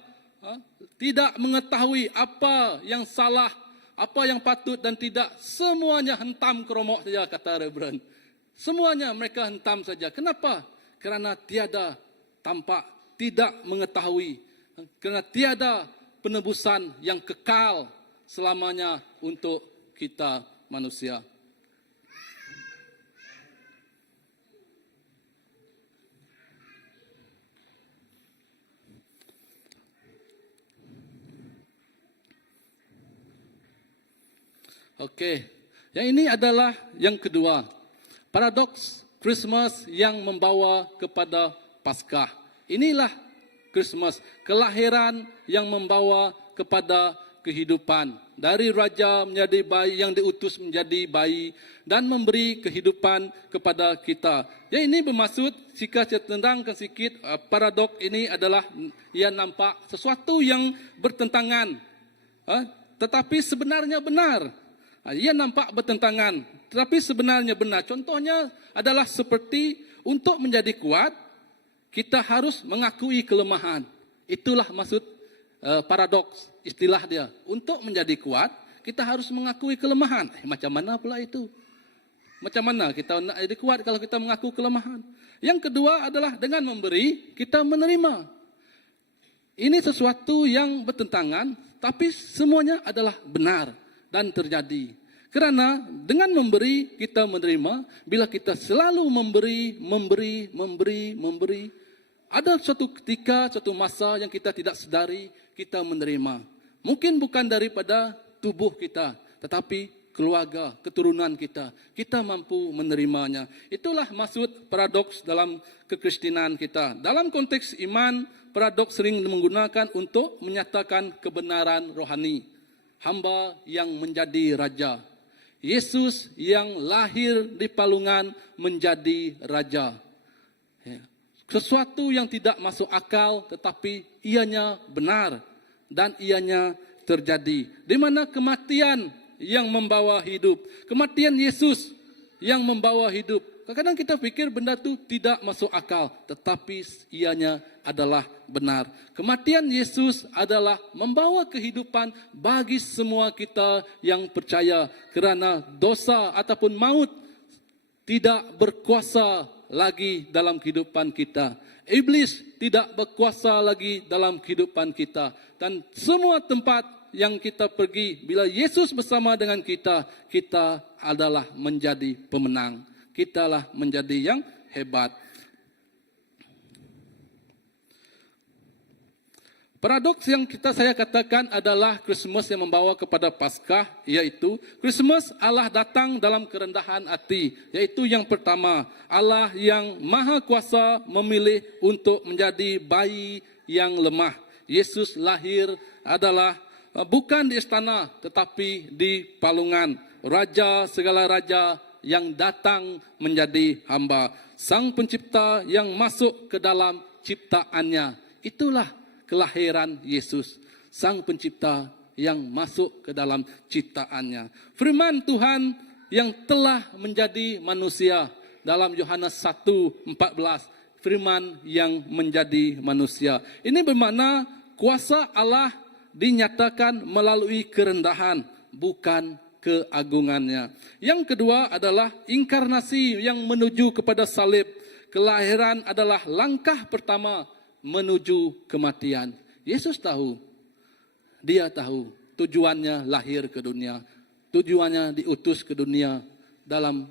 tidak mengetahui apa yang salah, apa yang patut dan tidak. Semuanya hentam keromok saja, kata Reverend. Semuanya mereka hentam saja. Kenapa? Kerana tiada tampak, tidak mengetahui. Kerana tiada penebusan yang kekal selamanya untuk kita manusia. Okey, yang ini adalah yang kedua. Paradoks Christmas yang membawa kepada Paskah. Inilah Christmas, kelahiran yang membawa kepada kehidupan. Dari raja menjadi bayi, yang diutus menjadi bayi dan memberi kehidupan kepada kita. Yang ini bermaksud, jika saya tendangkan sikit, paradoks ini adalah ia nampak sesuatu yang bertentangan. Tetapi sebenarnya benar. Ia nampak bertentangan, tetapi sebenarnya benar. Contohnya adalah seperti untuk menjadi kuat, kita harus mengakui kelemahan. Itulah maksud paradoks, istilah dia. Untuk menjadi kuat, kita harus mengakui kelemahan. Macam mana pula itu? Macam mana kita nak jadi kuat kalau kita mengaku kelemahan? Yang kedua adalah dengan memberi, kita menerima. Ini sesuatu yang bertentangan, tapi semuanya adalah benar dan terjadi. Kerana dengan memberi, kita menerima. Bila kita selalu memberi, ada suatu ketika, suatu masa yang kita tidak sedari, kita menerima. Mungkin bukan daripada tubuh kita, tetapi keluarga, keturunan kita. Kita mampu menerimanya. Itulah maksud paradoks dalam kekristenan kita. Dalam konteks iman, paradoks sering menggunakan untuk menyatakan kebenaran rohani. Hamba yang menjadi raja. Yesus yang lahir di palungan menjadi raja. Sesuatu yang tidak masuk akal, tetapi ianya benar dan ianya terjadi. Di mana kematian yang membawa hidup. Kematian Yesus yang membawa hidup. Kadang-kadang kita pikir benda itu tidak masuk akal, tetapi ianya adalah benar. Kematian Yesus adalah membawa kehidupan bagi semua kita yang percaya, kerana dosa ataupun maut tidak berkuasa lagi dalam kehidupan kita. Iblis tidak berkuasa lagi dalam kehidupan kita. Dan semua tempat yang kita pergi, bila Yesus bersama dengan kita, kita adalah menjadi pemenang. Kita lah menjadi yang hebat. Paradoks yang saya katakan adalah Kristus yang membawa kepada Paskah, yaitu Kristus Allah datang dalam kerendahan hati, yaitu yang pertama, Allah yang maha kuasa memilih untuk menjadi bayi yang lemah. Yesus lahir adalah bukan di istana, tetapi di palungan. Raja segala raja yang datang menjadi hamba. Sang pencipta yang masuk ke dalam ciptaannya. Itulah kelahiran Yesus, Sang Pencipta yang masuk ke dalam ciptaannya. Firman Tuhan yang telah menjadi manusia dalam Yohanes 1:14, firman yang menjadi manusia. Ini bermakna kuasa Allah dinyatakan melalui kerendahan, bukan keagungannya. Yang kedua adalah inkarnasi yang menuju kepada salib. Kelahiran adalah langkah pertama menuju kematian. Yesus tahu, dia tahu tujuannya lahir ke dunia, tujuannya diutus ke dunia dalam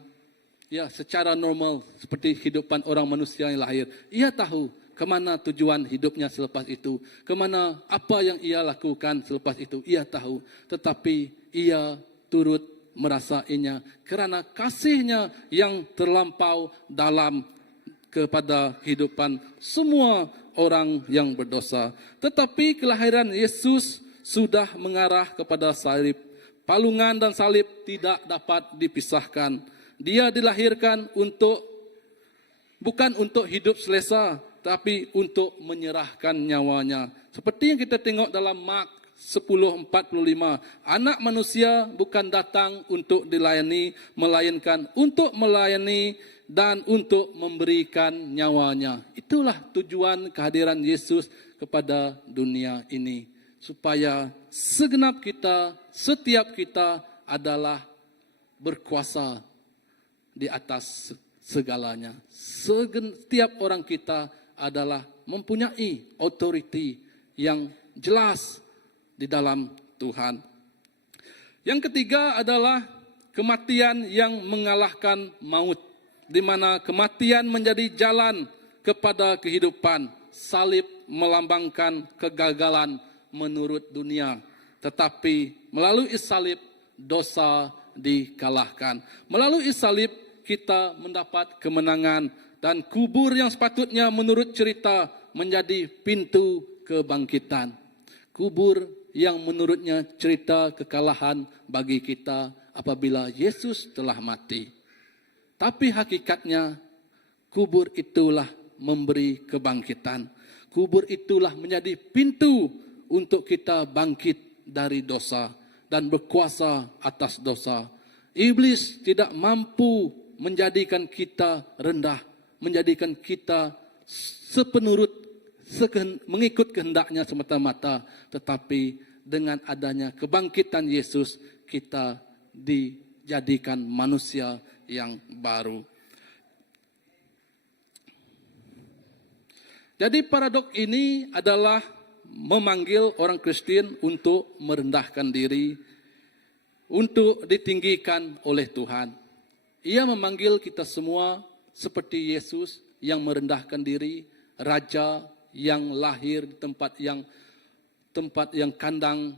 secara normal seperti kehidupan orang manusia yang lahir. Ia tahu kemana tujuan hidupnya selepas itu, kemana apa yang ia lakukan selepas itu, ia tahu. Tetapi ia turut merasainya kerana kasihnya yang terlampau dalam kepada kehidupan semua orang yang berdosa. Tetapi kelahiran Yesus sudah mengarah kepada salib. Palungan dan salib tidak dapat dipisahkan. Dia dilahirkan bukan untuk hidup selesa, tapi untuk menyerahkan nyawanya. Seperti yang kita tengok dalam Mark 10:45, anak manusia bukan datang untuk dilayani, melainkan untuk melayani dan untuk memberikan nyawanya. Itulah tujuan kehadiran Yesus kepada dunia ini. Supaya segenap kita, setiap kita adalah berkuasa di atas segalanya. Setiap orang kita adalah mempunyai authority yang jelas di dalam Tuhan. Yang ketiga adalah kematian yang mengalahkan maut, di mana kematian menjadi jalan kepada kehidupan. Salib melambangkan kegagalan menurut dunia, tetapi melalui salib dosa dikalahkan. Melalui salib kita mendapat kemenangan, dan kubur yang sepatutnya menurut cerita menjadi pintu kebangkitan. Kubur yang menurutnya cerita kekalahan bagi kita apabila Yesus telah mati. Tapi hakikatnya kubur itulah memberi kebangkitan. Kubur itulah menjadi pintu untuk kita bangkit dari dosa dan berkuasa atas dosa. Iblis tidak mampu menjadikan kita rendah, menjadikan kita mengikut kehendaknya semata-mata. Tetapi dengan adanya kebangkitan Yesus, kita dijadikan manusia yang baru. Jadi paradok ini adalah memanggil orang Kristen untuk merendahkan diri, untuk ditinggikan oleh Tuhan. Ia memanggil kita semua seperti Yesus yang merendahkan diri, raja yang lahir di tempat yang kandang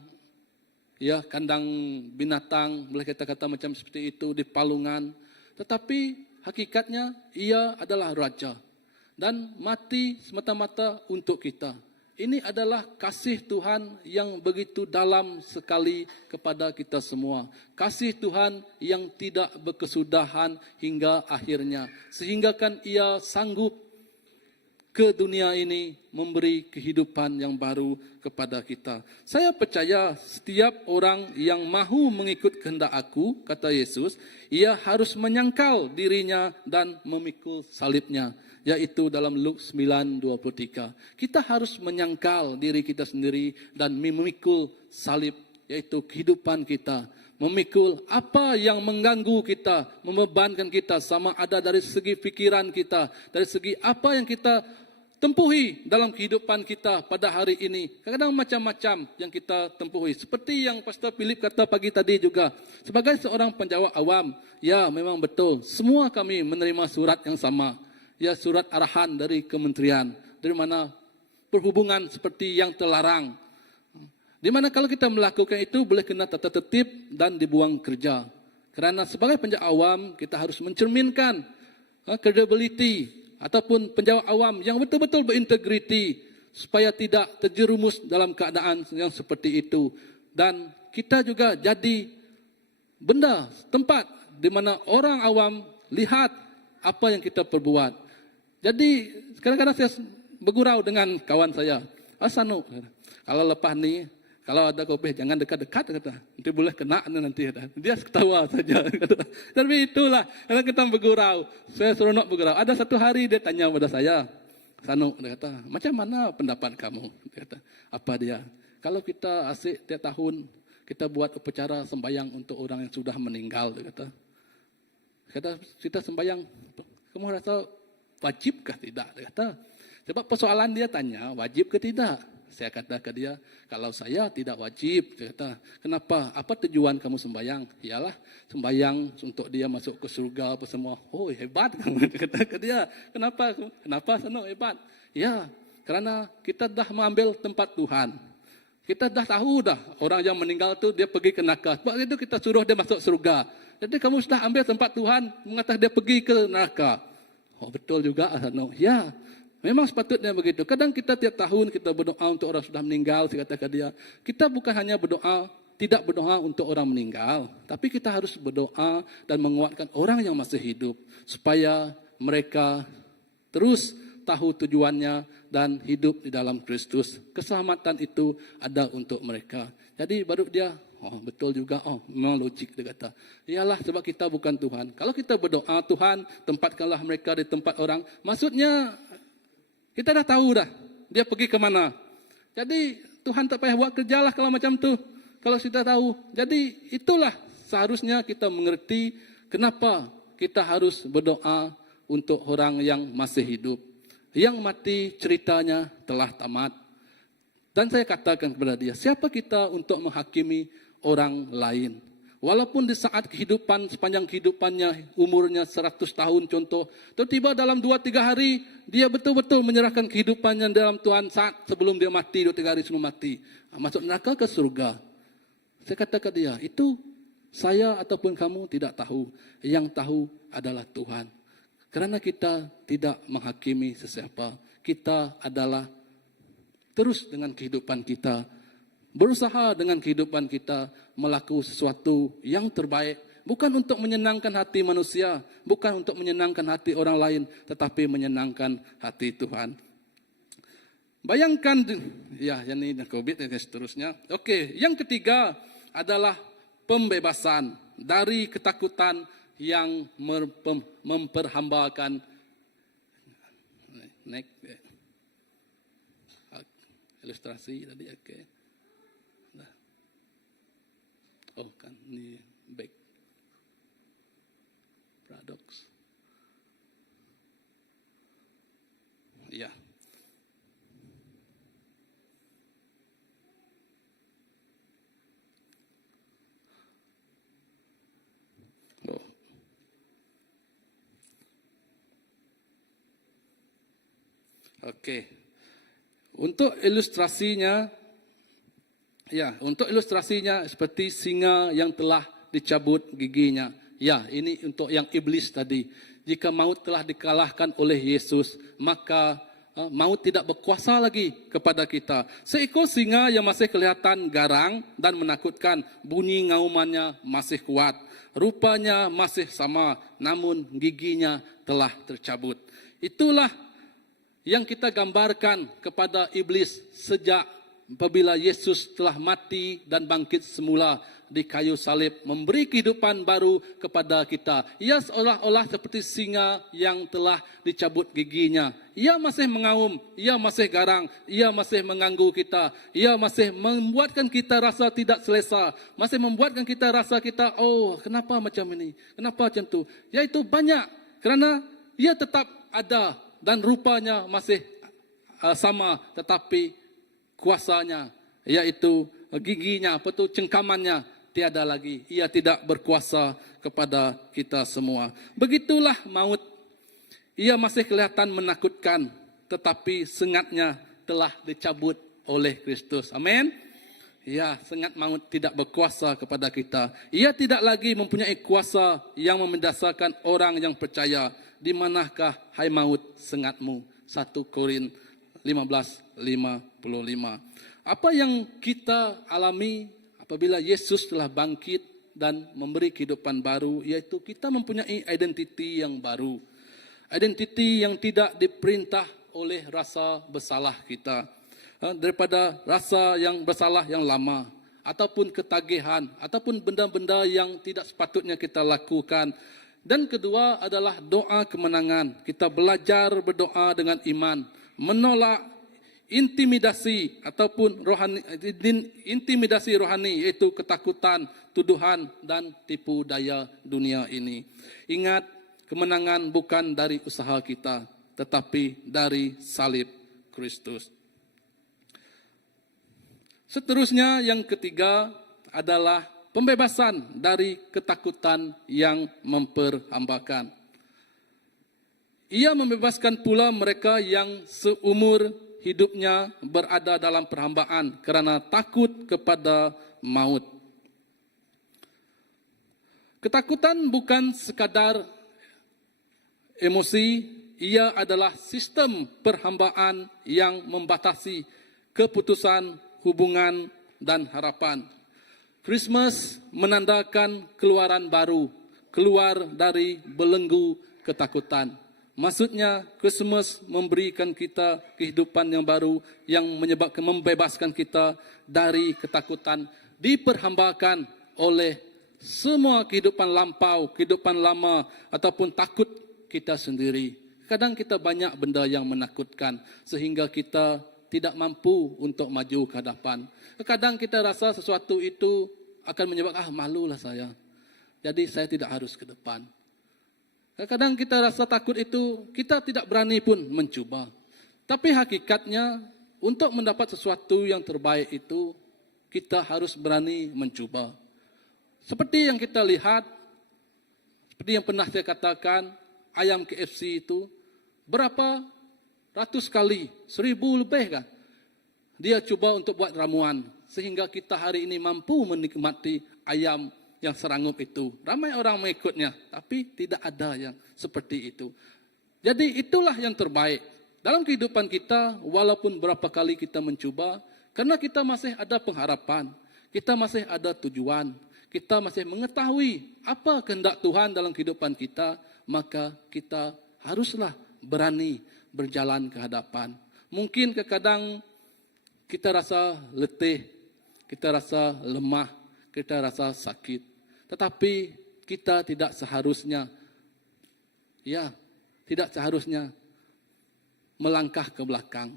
binatang, boleh kita kata macam seperti itu, di palungan. Tetapi hakikatnya ia adalah raja dan mati semata-mata untuk kita. Ini adalah kasih Tuhan yang begitu dalam sekali kepada kita semua. Kasih Tuhan yang tidak berkesudahan hingga akhirnya. Sehingga kan ia sanggup ke dunia ini memberi kehidupan yang baru kepada kita. Saya percaya setiap orang yang mahu mengikut kehendak aku, kata Yesus, ia harus menyangkal dirinya dan memikul salibnya. Yaitu dalam Lukas 9:23. Kita harus menyangkal diri kita sendiri dan memikul salib, yaitu kehidupan kita. memikul, apa yang mengganggu kita, membebankan kita, sama ada dari segi pikiran kita, dari segi apa yang kita tempuhi dalam kehidupan kita pada hari ini. Kadang-kadang macam-macam yang kita tempuhi. Seperti yang Pastor Philip kata pagi tadi juga. Sebagai seorang penjawab awam, ya memang betul. Semua kami menerima surat yang sama. Ya, surat arahan dari kementerian. Dari mana perhubungan seperti yang terlarang. Di mana kalau kita melakukan itu boleh kena tata tertib dan dibuang kerja. Kerana sebagai penjawab awam kita harus mencerminkan credibility ataupun penjawab awam yang betul-betul berintegriti supaya tidak terjerumus dalam keadaan yang seperti itu. Dan kita juga jadi benda, tempat di mana orang awam lihat apa yang kita perbuat. Jadi kadang-kadang saya bergurau dengan kawan saya. Sanu, kalau lepas ni, kalau ada kopi jangan dekat-dekat kata. Nanti boleh kena nanti kata. Dia ketawa saja kata. Tapi itulah kalau kita bergurau. Saya seronok bergurau. Ada satu hari dia tanya pada saya, Sanu, dia kata, macam mana pendapat kamu? Dia kata, apa dia? Kalau kita asyik tiap tahun kita buat upacara sembahyang untuk orang yang sudah meninggal, dia kata. Kita sembahyang, kamu rasa wajib kah tidak? Dia kata. Sebab persoalan dia tanya, wajib ke tidak? Saya kata ke dia, kalau saya tidak wajib. Dia kata, kenapa? Apa tujuan kamu sembahyang? Ialah sembahyang untuk dia masuk ke surga apa semua. Oh, hebat kamu. Dia kata ke dia, kenapa? Kenapa Sanu hebat? Ya, kerana kita dah mengambil tempat Tuhan. Kita dah tahu dah orang yang meninggal tu dia pergi ke neraka. Sebab itu kita suruh dia masuk surga. Jadi kamu sudah ambil tempat Tuhan, mengatakan dia pergi ke neraka. Oh, betul juga Sanu. Ya. Memang sepatutnya begitu. Kadang kita tiap tahun kita berdoa untuk orang sudah meninggal. Saya katakan dia, kita bukan hanya berdoa, tidak berdoa untuk orang meninggal. Tapi kita harus berdoa dan menguatkan orang yang masih hidup. Supaya mereka terus tahu tujuannya dan hidup di dalam Kristus. Keselamatan itu ada untuk mereka. Jadi baru dia, oh betul juga, oh memang logik dia kata. Iyalah sebab kita bukan Tuhan. Kalau kita berdoa, Tuhan tempatkanlah mereka di tempat orang. Maksudnya, kita dah tahu dah, dia pergi ke mana. Jadi Tuhan tak payah buat kerjalah kalau macam tu. Kalau kita tahu. Jadi itulah seharusnya kita mengerti kenapa kita harus berdoa untuk orang yang masih hidup. Yang mati ceritanya telah tamat. Dan saya katakan kepada dia, siapa kita untuk menghakimi orang lain? Walaupun di saat kehidupan, sepanjang kehidupannya, umurnya 100 tahun contoh, tiba-tiba dalam 2-3 hari, dia betul-betul menyerahkan kehidupannya dalam Tuhan saat sebelum dia mati, 2-3 hari sebelum mati. Masuk neraka ke surga. Saya kata ke dia, itu saya ataupun kamu tidak tahu. Yang tahu adalah Tuhan. Kerana kita tidak menghakimi sesiapa. Kita adalah terus dengan kehidupan kita, berusaha dengan kehidupan kita melakukan sesuatu yang terbaik. Bukan untuk menyenangkan hati manusia. Bukan untuk menyenangkan hati orang lain. Tetapi menyenangkan hati Tuhan. Bayangkan, ya ini COVID dan seterusnya. Okey, yang ketiga adalah pembebasan dari ketakutan yang memperhambakan. Next. Ilustrasi tadi, okey. Oh kan, ini back paradox. Ya. Oh. Oke. Untuk ilustrasinya, seperti singa yang telah dicabut giginya. Ya, ini untuk yang iblis tadi. Jika maut telah dikalahkan oleh Yesus, maka maut tidak berkuasa lagi kepada kita. Seekor singa yang masih kelihatan garang dan menakutkan, bunyi ngaumannya masih kuat. Rupanya masih sama, namun giginya telah tercabut. Itulah yang kita gambarkan kepada iblis sejak apabila Yesus telah mati dan bangkit semula di kayu salib, memberi kehidupan baru kepada kita. Ia seolah-olah seperti singa yang telah dicabut giginya. Ia masih mengaum, ia masih garang, ia masih mengganggu kita, ia masih membuatkan kita rasa tidak selesa, masih membuatkan kita rasa kita, oh kenapa macam ini, kenapa macam itu. Yaitu banyak, kerana ia tetap ada dan rupanya masih sama, tetapi kuasanya, yaitu giginya, cengkamannya tiada lagi. Ia tidak berkuasa kepada kita semua. Begitulah maut. Ia masih kelihatan menakutkan, tetapi sengatnya telah dicabut oleh Kristus. Amin. Ya, sengat maut tidak berkuasa kepada kita. Ia tidak lagi mempunyai kuasa yang memendasarkan orang yang percaya. Di manakah, hai maut, sengatmu? 1 Korintus 15:55. Apa yang kita alami apabila Yesus telah bangkit dan memberi kehidupan baru, yaitu kita mempunyai identiti yang baru. Identiti yang tidak diperintah oleh rasa bersalah kita. Daripada rasa yang bersalah yang lama, ataupun ketagihan, ataupun benda-benda yang tidak sepatutnya kita lakukan. Dan kedua adalah doa kemenangan. Kita belajar berdoa dengan iman, menolak intimidasi ataupun intimidasi rohani, yaitu ketakutan, tuduhan dan tipu daya dunia ini. Ingat, kemenangan bukan dari usaha kita, tetapi dari salib Kristus. Seterusnya yang ketiga adalah pembebasan dari ketakutan yang memperhambakan. Ia membebaskan pula mereka yang seumur hidupnya berada dalam perhambaan kerana takut kepada maut. Ketakutan bukan sekadar emosi, ia adalah sistem perhambaan yang membatasi keputusan, hubungan dan harapan. Christmas menandakan keluaran baru, keluar dari belenggu ketakutan. Maksudnya, Christmas memberikan kita kehidupan yang baru yang membebaskan kita dari ketakutan, diperhambakan oleh semua kehidupan lampau, kehidupan lama ataupun takut kita sendiri. Kadang kita banyak benda yang menakutkan sehingga kita tidak mampu untuk maju ke hadapan. Kadang kita rasa sesuatu itu akan menyebabkan, malulah saya. Jadi saya tidak harus ke depan. Kadang kita rasa takut itu, kita tidak berani pun mencuba. Tapi hakikatnya, untuk mendapat sesuatu yang terbaik itu, kita harus berani mencuba. Seperti yang kita lihat, seperti yang pernah saya katakan, ayam KFC itu, berapa ratus kali, 1000 lebih kan, dia cuba untuk buat ramuan. Sehingga kita hari ini mampu menikmati ayam yang serangup itu. Ramai orang mengikutnya, tapi tidak ada yang seperti itu. Jadi itulah yang terbaik. Dalam kehidupan kita, walaupun berapa kali kita mencuba, karena kita masih ada pengharapan, kita masih ada tujuan, kita masih mengetahui apa kehendak Tuhan dalam kehidupan kita, maka kita haruslah berani berjalan ke hadapan. Mungkin kadang kita rasa letih, kita rasa lemah, kita rasa sakit. Tetapi kita tidak seharusnya melangkah ke belakang.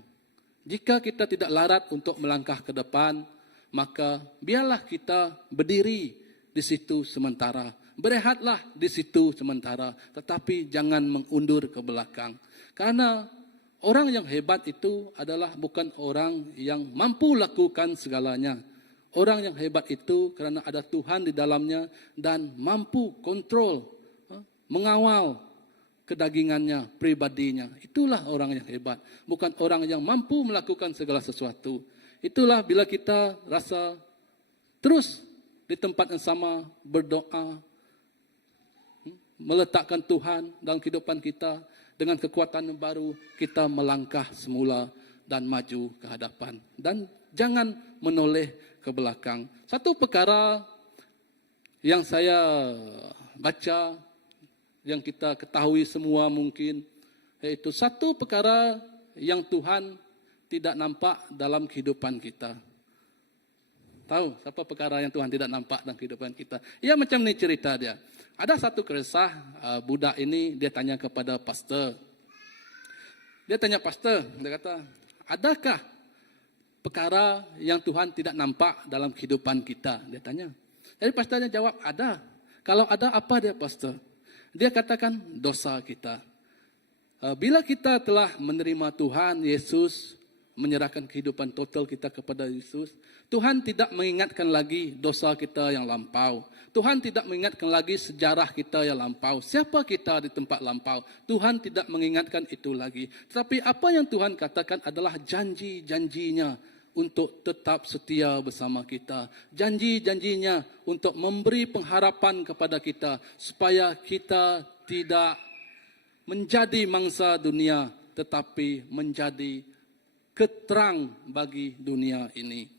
Jika kita tidak larat untuk melangkah ke depan, maka biarlah kita berdiri di situ sementara. Berehatlah di situ sementara, tetapi jangan mengundur ke belakang. Karena orang yang hebat itu adalah bukan orang yang mampu lakukan segalanya. Orang yang hebat itu kerana ada Tuhan di dalamnya dan mampu kontrol, mengawal kedagingannya, pribadinya. Itulah orang yang hebat. Bukan orang yang mampu melakukan segala sesuatu. Itulah bila kita rasa terus di tempat yang sama berdoa, meletakkan Tuhan dalam kehidupan kita, dengan kekuatan yang baru, kita melangkah semula dan maju ke hadapan. Dan jangan menoleh ke belakang. Satu perkara yang saya baca, yang kita ketahui semua mungkin, yaitu satu perkara yang Tuhan tidak nampak dalam kehidupan kita. tahu siapa perkara yang Tuhan tidak nampak dalam kehidupan kita. Ya macam ni cerita dia. Ada satu kisah budak ini dia tanya kepada pastor. Dia tanya pastor, dia kata, adakah perkara yang Tuhan tidak nampak dalam kehidupan kita? Dia tanya. Jadi pastornya jawab, ada. Kalau ada, apa dia pastor? Dia katakan, dosa kita. Bila kita telah menerima Tuhan Yesus, menyerahkan kehidupan total kita kepada Yesus, Tuhan tidak mengingatkan lagi dosa kita yang lampau. Tuhan tidak mengingatkan lagi sejarah kita yang lampau. Siapa kita di tempat lampau? Tuhan tidak mengingatkan itu lagi. Tetapi apa yang Tuhan katakan adalah janji-janjinya untuk tetap setia bersama kita. Janji-janjinya untuk memberi pengharapan kepada kita supaya kita tidak menjadi mangsa dunia tetapi menjadi keterang bagi dunia ini.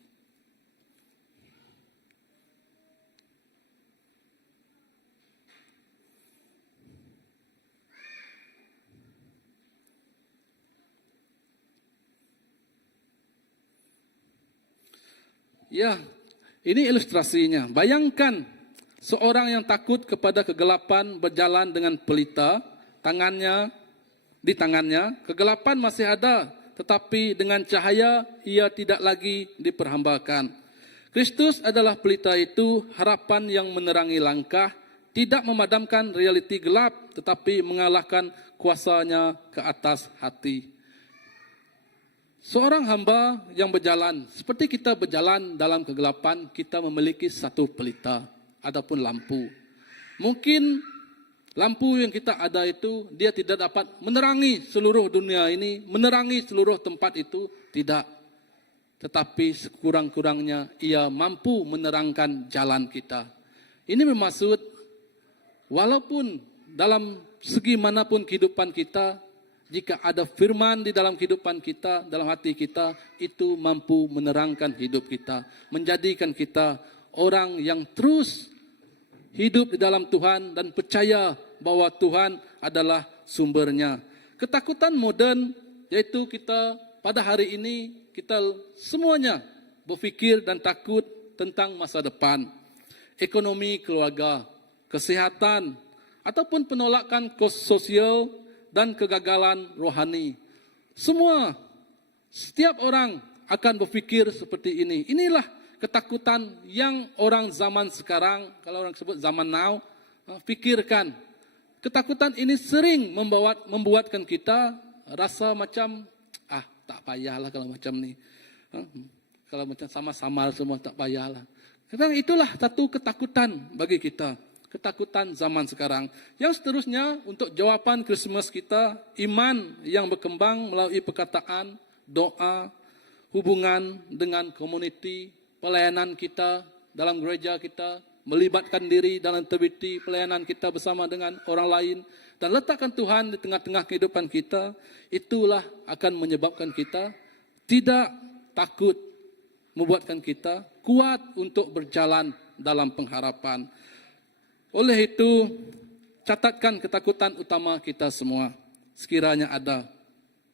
Ya, ini ilustrasinya. Bayangkan seorang yang takut kepada kegelapan berjalan dengan pelita, di tangannya, kegelapan masih ada, tetapi dengan cahaya ia tidak lagi diperhambakan. Kristus adalah pelita itu, harapan yang menerangi langkah, tidak memadamkan realiti gelap, tetapi mengalahkan kuasanya ke atas hati. Seorang hamba yang berjalan, seperti kita berjalan dalam kegelapan, kita memiliki satu pelita, adapun lampu. Mungkin lampu yang kita ada itu, dia tidak dapat menerangi seluruh dunia ini, menerangi seluruh tempat itu, tidak. Tetapi sekurang-kurangnya ia mampu menerangkan jalan kita. Ini bermaksud, walaupun dalam segi manapun kehidupan kita, jika ada firman di dalam kehidupan kita, dalam hati kita, itu mampu menerangkan hidup kita. Menjadikan kita orang yang terus hidup di dalam Tuhan dan percaya bahwa Tuhan adalah sumbernya. Ketakutan modern, yaitu kita pada hari ini, kita semuanya berfikir dan takut tentang masa depan. Ekonomi keluarga, kesehatan, ataupun penolakan sosial, dan kegagalan rohani. Setiap orang akan berfikir seperti ini. Inilah ketakutan yang orang zaman sekarang, kalau orang sebut zaman now, fikirkan. Ketakutan ini sering membuatkan kita rasa macam, tak payahlah kalau macam ni. Kalau macam sama-sama semua tak payahlah. Kadang itulah satu ketakutan bagi kita. Ketakutan zaman sekarang. Yang seterusnya untuk jawapan Krismas kita, iman yang berkembang melalui perkataan, doa, hubungan dengan komuniti, pelayanan kita dalam gereja kita, melibatkan diri dalam aktiviti pelayanan kita bersama dengan orang lain, dan letakkan Tuhan di tengah-tengah kehidupan kita, itulah akan menyebabkan kita tidak takut, membuatkan kita kuat untuk berjalan dalam pengharapan. Oleh itu, catatkan ketakutan utama kita semua, sekiranya ada,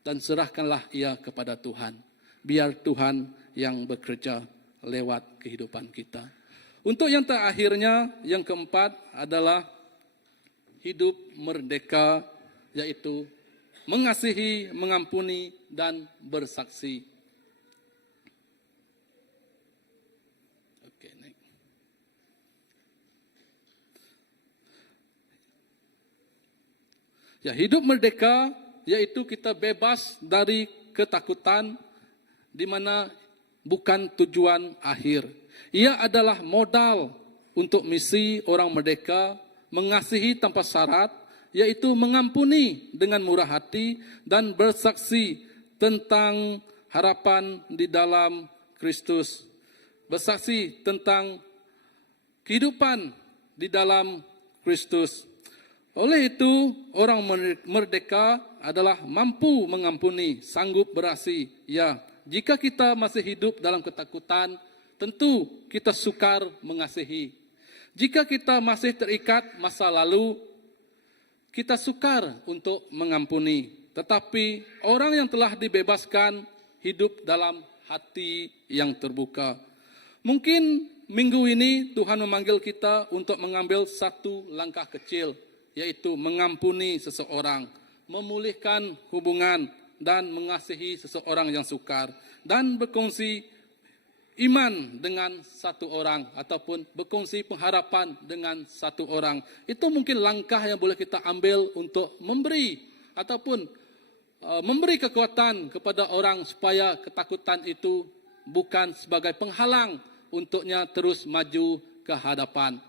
dan serahkanlah ia kepada Tuhan. Biar Tuhan yang bekerja lewat kehidupan kita. Untuk yang terakhirnya, yang keempat adalah hidup merdeka, yaitu mengasihi, mengampuni, dan bersaksi. Ya, hidup merdeka yaitu kita bebas dari ketakutan di mana bukan tujuan akhir. Ia adalah modal untuk misi orang merdeka, mengasihi tanpa syarat, yaitu mengampuni dengan murah hati dan bersaksi tentang harapan di dalam Kristus. Bersaksi tentang kehidupan di dalam Kristus. Oleh itu, orang merdeka adalah mampu mengampuni, sanggup berasi. Ya, jika kita masih hidup dalam ketakutan, tentu kita sukar mengasihi. Jika kita masih terikat masa lalu, kita sukar untuk mengampuni. Tetapi orang yang telah dibebaskan hidup dalam hati yang terbuka. Mungkin minggu ini Tuhan memanggil kita untuk mengambil satu langkah kecil, yaitu mengampuni seseorang, memulihkan hubungan, dan mengasihi seseorang yang sukar, dan berkongsi iman dengan satu orang, ataupun berkongsi pengharapan dengan satu orang. Itu mungkin langkah yang boleh kita ambil untuk memberi, ataupun memberi kekuatan kepada orang supaya ketakutan itu bukan sebagai penghalang untuknya terus maju ke hadapan.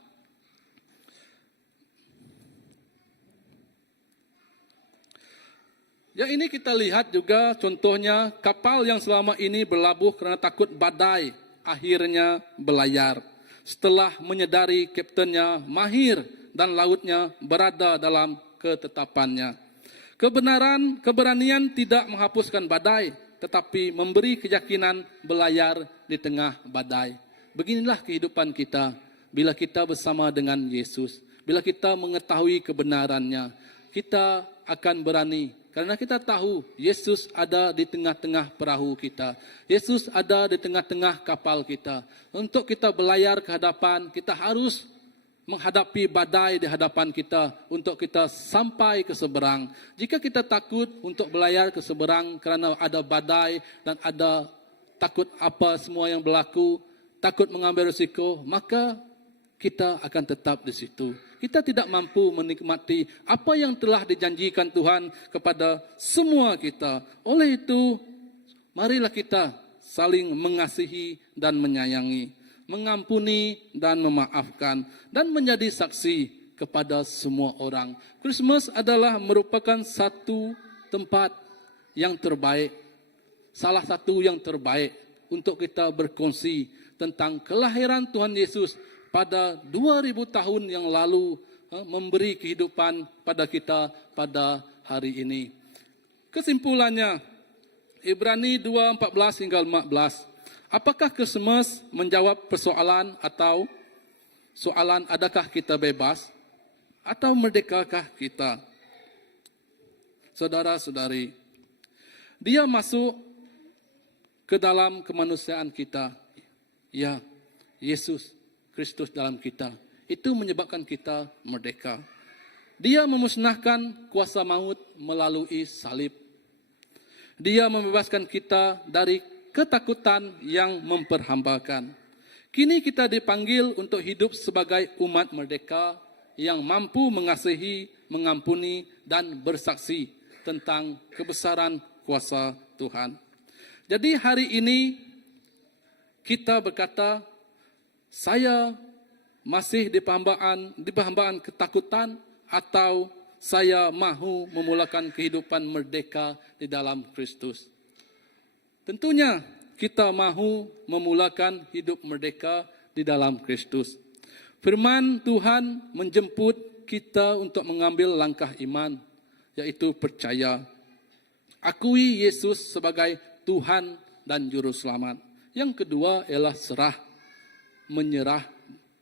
Yang ini kita lihat juga contohnya kapal yang selama ini berlabuh kerana takut badai akhirnya berlayar. Setelah menyedari kaptennya mahir dan lautnya berada dalam ketetapannya. Keberanian tidak menghapuskan badai, tetapi memberi keyakinan berlayar di tengah badai. Beginilah kehidupan kita bila kita bersama dengan Yesus. Bila kita mengetahui kebenarannya, kita akan berani. Karena kita tahu Yesus ada di tengah-tengah perahu kita. Yesus ada di tengah-tengah kapal kita. Untuk kita berlayar ke hadapan, kita harus menghadapi badai di hadapan kita untuk kita sampai ke seberang. Jika kita takut untuk berlayar ke seberang kerana ada badai dan ada takut apa semua yang berlaku, takut mengambil risiko, maka kita akan tetap di situ. Kita tidak mampu menikmati apa yang telah dijanjikan Tuhan kepada semua kita. Oleh itu, marilah kita saling mengasihi dan menyayangi, mengampuni dan memaafkan, dan menjadi saksi kepada semua orang. Christmas adalah merupakan satu tempat yang terbaik, salah satu yang terbaik untuk kita berkongsi tentang kelahiran Tuhan Yesus pada 2000 tahun yang lalu, memberi kehidupan pada kita pada hari ini. Kesimpulannya, Ibrani 2:14 hingga 15. Apakah Christmas menjawab persoalan atau soalan adakah kita bebas atau merdekakah kita? Saudara-saudari, dia masuk ke dalam kemanusiaan kita. Ya, Yesus Kristus dalam kita. Itu menyebabkan kita merdeka. Dia memusnahkan kuasa maut melalui salib. Dia membebaskan kita dari ketakutan yang memperhambakan. Kini kita dipanggil untuk hidup sebagai umat merdeka yang mampu mengasihi, mengampuni, dan bersaksi tentang kebesaran kuasa Tuhan. Jadi hari ini kita berkata, saya masih di perhambaan ketakutan atau saya mahu memulakan kehidupan merdeka di dalam Kristus. Tentunya kita mahu memulakan hidup merdeka di dalam Kristus. Firman Tuhan menjemput kita untuk mengambil langkah iman, yaitu percaya. Akui Yesus sebagai Tuhan dan Juru Selamat. Yang kedua ialah serah. Menyerah,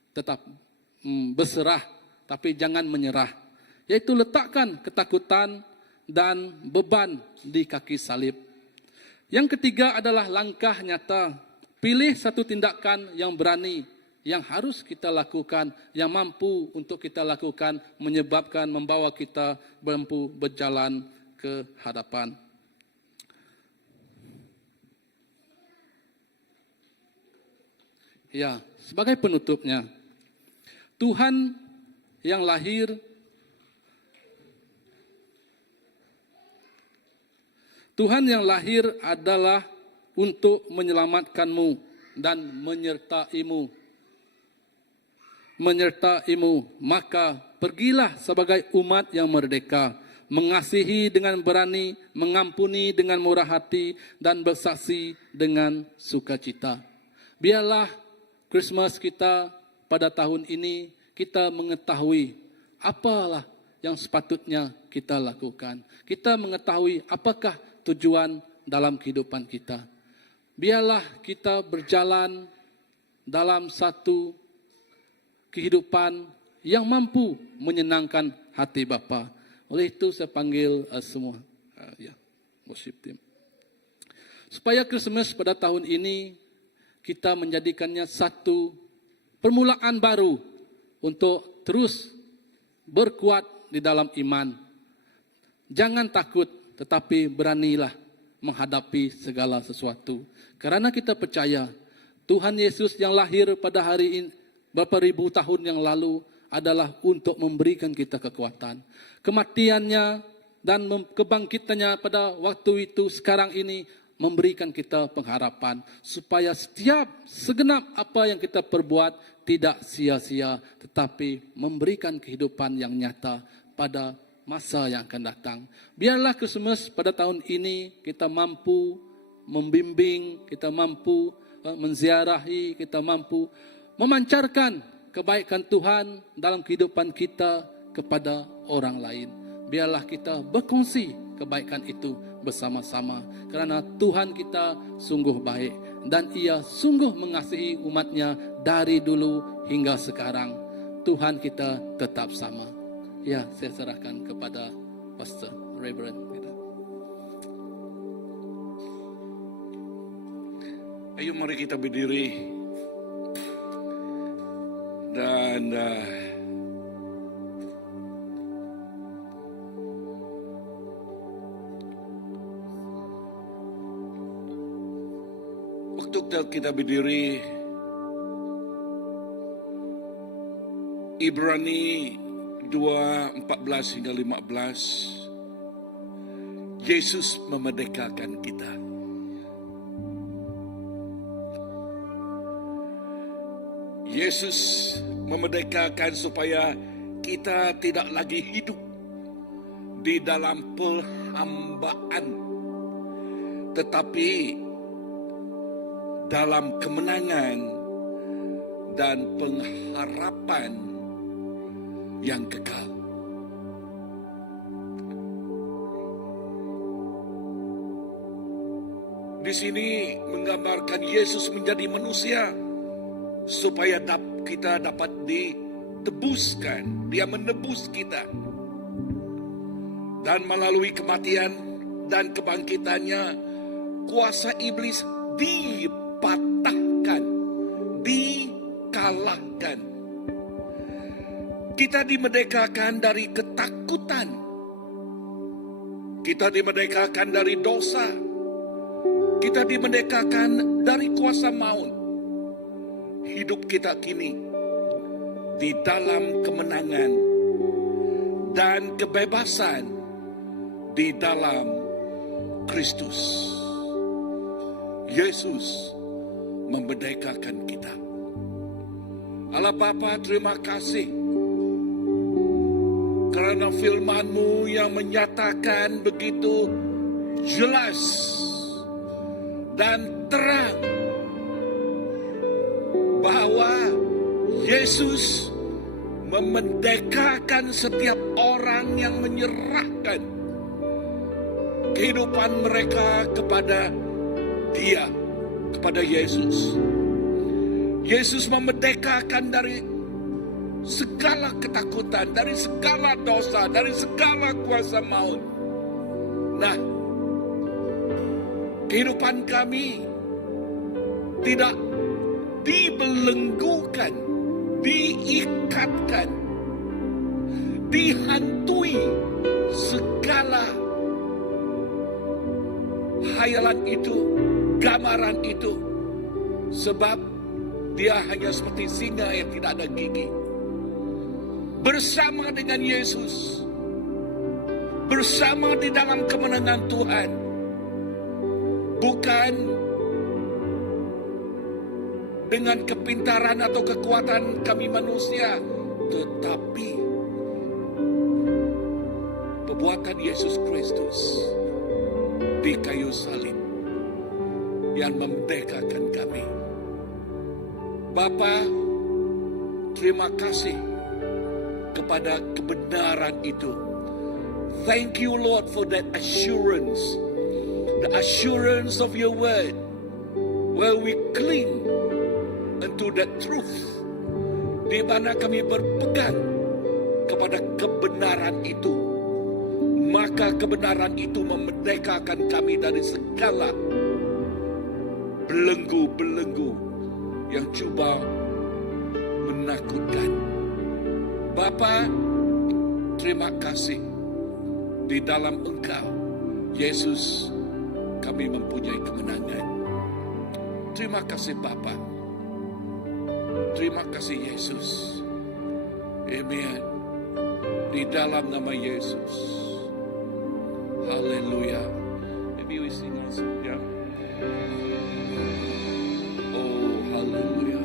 tetap berserah, tapi jangan menyerah. Yaitu letakkan ketakutan dan beban di kaki salib. Yang ketiga adalah langkah nyata. Pilih satu tindakan yang berani, yang harus kita lakukan, yang mampu untuk kita lakukan, menyebabkan, membawa kita mampu berjalan ke hadapan. Ya, sebagai penutupnya, Tuhan yang lahir adalah untuk menyelamatkanmu dan menyertaimu. Maka pergilah sebagai umat yang merdeka, mengasihi dengan berani, mengampuni dengan murah hati, dan bersaksi dengan sukacita. Biarlah Christmas kita pada tahun ini kita mengetahui apalah yang sepatutnya kita lakukan. Kita mengetahui apakah tujuan dalam kehidupan kita. Biarlah kita berjalan dalam satu kehidupan yang mampu menyenangkan hati Bapa. Oleh itu saya panggil semua worship team. Supaya Christmas pada tahun ini kita menjadikannya satu permulaan baru untuk terus berkuat di dalam iman. Jangan takut, tetapi beranilah menghadapi segala sesuatu. Karena kita percaya Tuhan Yesus yang lahir pada hari ini, beberapa ribu tahun yang lalu, adalah untuk memberikan kita kekuatan. Kematiannya dan kebangkitannya pada waktu itu, sekarang ini, memberikan kita pengharapan. Supaya setiap segenap apa yang kita perbuat tidak sia-sia, tetapi memberikan kehidupan yang nyata pada masa yang akan datang. Biarlah Kristus pada tahun ini kita mampu membimbing, kita mampu menziarahi, kita mampu memancarkan kebaikan Tuhan dalam kehidupan kita kepada orang lain. Biarlah kita berkongsi kebaikan itu bersama-sama. Karena Tuhan kita sungguh baik dan Ia sungguh mengasihi umatnya dari dulu hingga sekarang. Tuhan kita tetap sama. Ya, saya serahkan kepada Pastor Reverend kita. Ayo mari kita berdiri dan waktu kita berdiri, Ibrani 2:14 hingga 15, Yesus memerdekakan kita. Yesus memerdekakan supaya kita tidak lagi hidup di dalam perhambaan, tetapi dalam kemenangan dan pengharapan yang kekal. Di sini menggambarkan Yesus menjadi manusia supaya kita dapat ditebuskan. Dia menebus kita. Dan melalui kematian dan kebangkitannya, kuasa iblis dipatahkan, dikalahkan. Kita dimerdekakan dari ketakutan. Kita dimerdekakan dari dosa. Kita dimerdekakan dari kuasa maut. Hidup kita kini di dalam kemenangan dan kebebasan di dalam Kristus. Yesus memerdekakan kita. Allah Bapa, terima kasih karena firman-Mu yang menyatakan begitu jelas dan terang bahwa Yesus memerdekakan setiap orang yang menyerahkan kehidupan mereka kepada Dia, kepada Yesus. Yesus memerdekakan dari segala ketakutan, dari segala dosa, dari segala kuasa maut. Nah, kehidupan kami tidak dibelenggukan, diikatkan, dihantui segala hayalan itu, gambaran itu, sebab dia hanya seperti singa yang tidak ada gigi. Bersama dengan Yesus, bersama di dalam kemenangan Tuhan, bukan dengan kepintaran atau kekuatan kami manusia, tetapi perbuatan Yesus Kristus di kayu salib yang memerdekakan kami. Bapa, terima kasih kepada kebenaran itu. Thank you, Lord, for that assurance, the assurance of your word, where we cling unto that truth, di mana kami berpegang kepada kebenaran itu, maka kebenaran itu memerdekakan kami dari segala belenggu-belenggu yang cuba menakutkan. Bapa, terima kasih di dalam Engkau, Yesus, kami mempunyai kemenangan. Terima kasih Bapa. Terima kasih Yesus. Amen. Di dalam nama Yesus. Haleluya. Maybe we sing also, yeah. Oh, haleluya.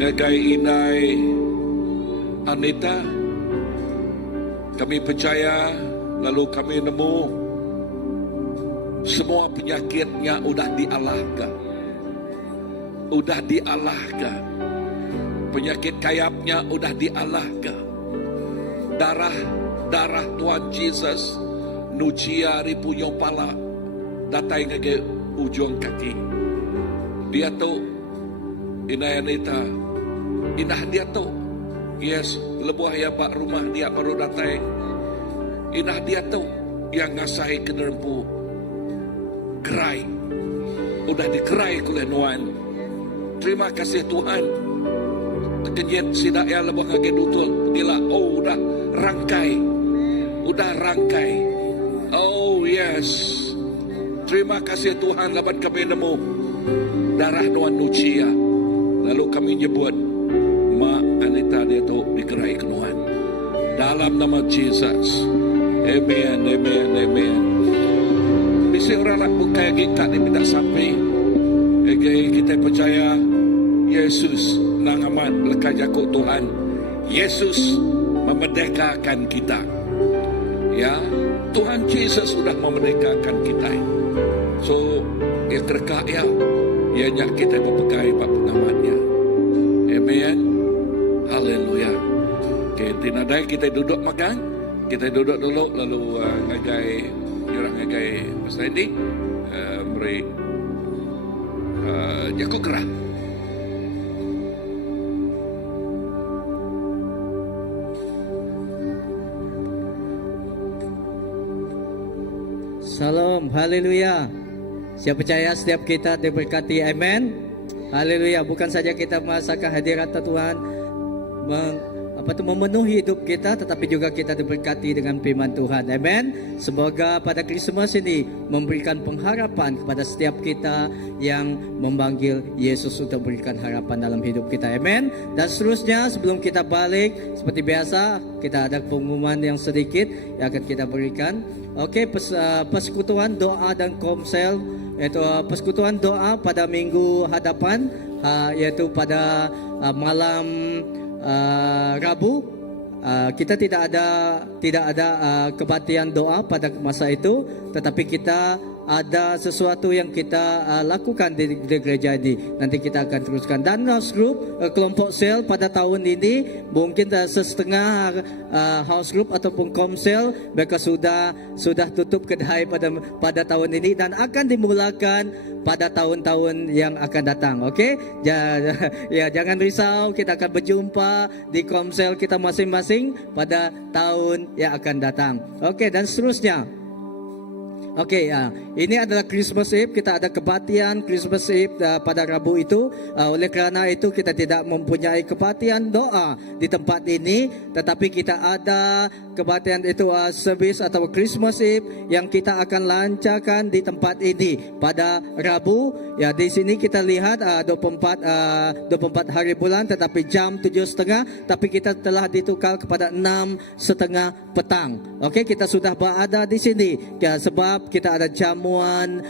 Ngagai Inay Anita, kami percaya, lalu kami nemu semua penyakitnya udah dialahkan. Udah dialahkan. Penyakit kayapnya udah dialahkan. Darah Tuhan Yesus nucia ripunya pala datai ngege ujung kaki. Dia tu Inay Anita, inah dia tu. Yes, lebuah ya pak rumah dia baru datai. Inah dia tu yang ngasai kenerempu gerai. Udah dikerai oleh Nuan. Terima kasih Tuhan. Kenyet sidak ya lebah ngage dutul. Gila, oh udah rangkai. Udah rangkai. Oh yes. Terima kasih Tuhan, laban kami nemu darah Nuan Nucia. Lalu kami nyebut Ma Anita dia tu dikerai kenuan. Dalam nama Jesus. Amen, amen, amen. Bisa orang nak buka kita ni minta sampai. Kita percaya Yesus nang amat lekas jakut Tuhan. Yesus memerdekakan kita. Ya, Tuhan Yesus sudah memerdekakan kita. So, ya terkak ya, ianya kita berpegai bab namanya. Amen. Haleluya. Okay, tinadai kita duduk makan. Kita duduk dulu lalu ngagai orang ngagai Pastor Andy beri jakut gerah. Salam, haleluya. Saya percaya setiap kita diberkati, amen. Haleluya. Bukan saja kita merasakan hadirat Tuhan memenuhi hidup kita, tetapi juga kita diberkati dengan firman Tuhan, amen. Semoga pada Krismas ini memberikan pengharapan kepada setiap kita yang memanggil Yesus untuk memberikan harapan dalam hidup kita, amen. Dan seterusnya sebelum kita balik, seperti biasa kita ada pengumuman yang sedikit yang akan kita berikan. Okey, persekutuan doa dan komsel, iaitu persekutuan doa pada minggu hadapan, iaitu pada malam Rabu. Kita tidak ada kebaktian doa pada masa itu, tetapi kita ada sesuatu yang kita lakukan di gereja ini. Nanti kita akan teruskan. Dan house group, kelompok sel pada tahun ini mungkin setengah house group ataupun komsel mereka sudah tutup kedai pada tahun ini dan akan dimulakan pada tahun-tahun yang akan datang. Okey, ya jangan risau, kita akan berjumpa di komsel kita masing-masing pada tahun yang akan datang. Okey, dan seterusnya. Okey, ini adalah Christmas Eve. Kita ada kebaktian Christmas Eve pada Rabu itu. Oleh kerana itu kita tidak mempunyai kebaktian doa di tempat ini, tetapi kita ada kebaktian itu service atau Christmas Eve yang kita akan lancarkan di tempat ini pada Rabu. Ya, di sini kita lihat 24 hari bulan, tetapi jam 7.30, tapi kita telah ditukar kepada 6.30 petang. Okey, kita sudah berada di sini ya, sebab kita ada jamuan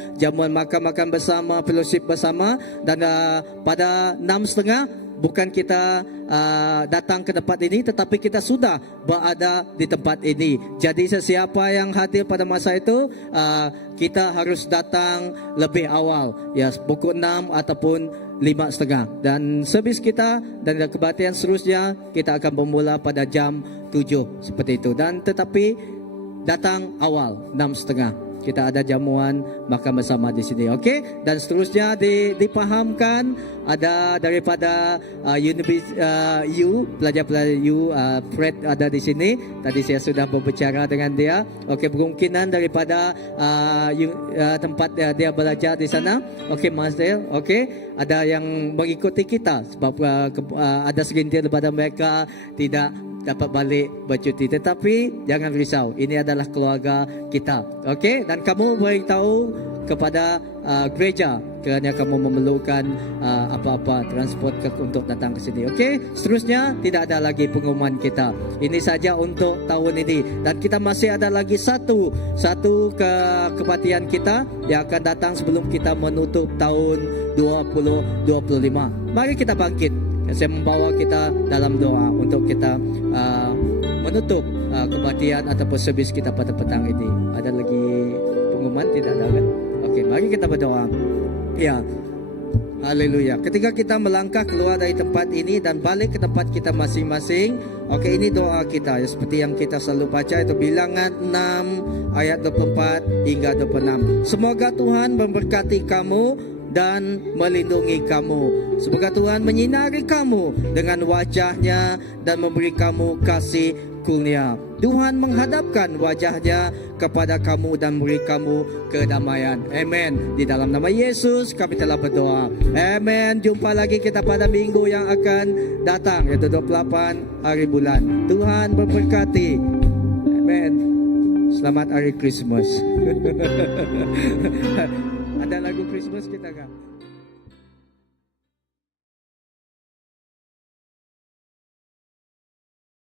makan bersama, fellowship bersama. Dan pada 6.30 bukan kita datang ke tempat ini, tetapi kita sudah berada di tempat ini. Jadi sesiapa yang hadir pada masa itu, kita harus datang lebih awal, ya, pukul 6 ataupun 5.30. Dan servis kita dan kebaktian seterusnya kita akan bermula pada jam 7 seperti itu. Dan tetapi datang awal 6.30. Kita ada jamuan makan bersama di sini, okey? Dan seterusnya dipahamkan ada daripada pelajar-pelajar Fred ada di sini. Tadi saya sudah berbicara dengan dia. Okey, kemungkinan daripada tempat dia belajar di sana. Okey, Mas Del, okey? Ada yang mengikuti kita sebab ada segelintir daripada mereka tidak dapat balik bercuti, tetapi jangan risau, ini adalah keluarga kita, okey? Dan kamu beritahu kepada gereja kerana kamu memerlukan apa-apa transport untuk datang ke sini, okey? Seterusnya tidak ada lagi pengumuman kita. Ini saja untuk tahun ini, dan kita masih ada lagi satu kebaktian kita yang akan datang sebelum kita menutup tahun 2025. Mari kita bangkit. Saya membawa kita dalam doa untuk kita menutup kebaktian ataupun servis kita pada petang ini. Ada lagi pengumuman? Tidak ada kan? Oke, mari kita berdoa. Ya, haleluya. Ketika kita melangkah keluar dari tempat ini dan balik ke tempat kita masing-masing, oke, ini doa kita ya, seperti yang kita selalu baca, itu Bilangan 6 ayat 24 hingga 26. Semoga Tuhan memberkati kamu dan melindungi kamu. Semoga Tuhan menyinari kamu dengan wajahnya dan memberi kamu kasih kurnia. Tuhan menghadapkan wajahnya kepada kamu dan memberi kamu kedamaian. Amin. Di dalam nama Yesus kami telah berdoa. Amin. Jumpa lagi kita pada minggu yang akan datang, yaitu 28 hari bulan. Tuhan memberkati. Amin. Selamat hari Christmas. Ada lagu Christmas kita kan?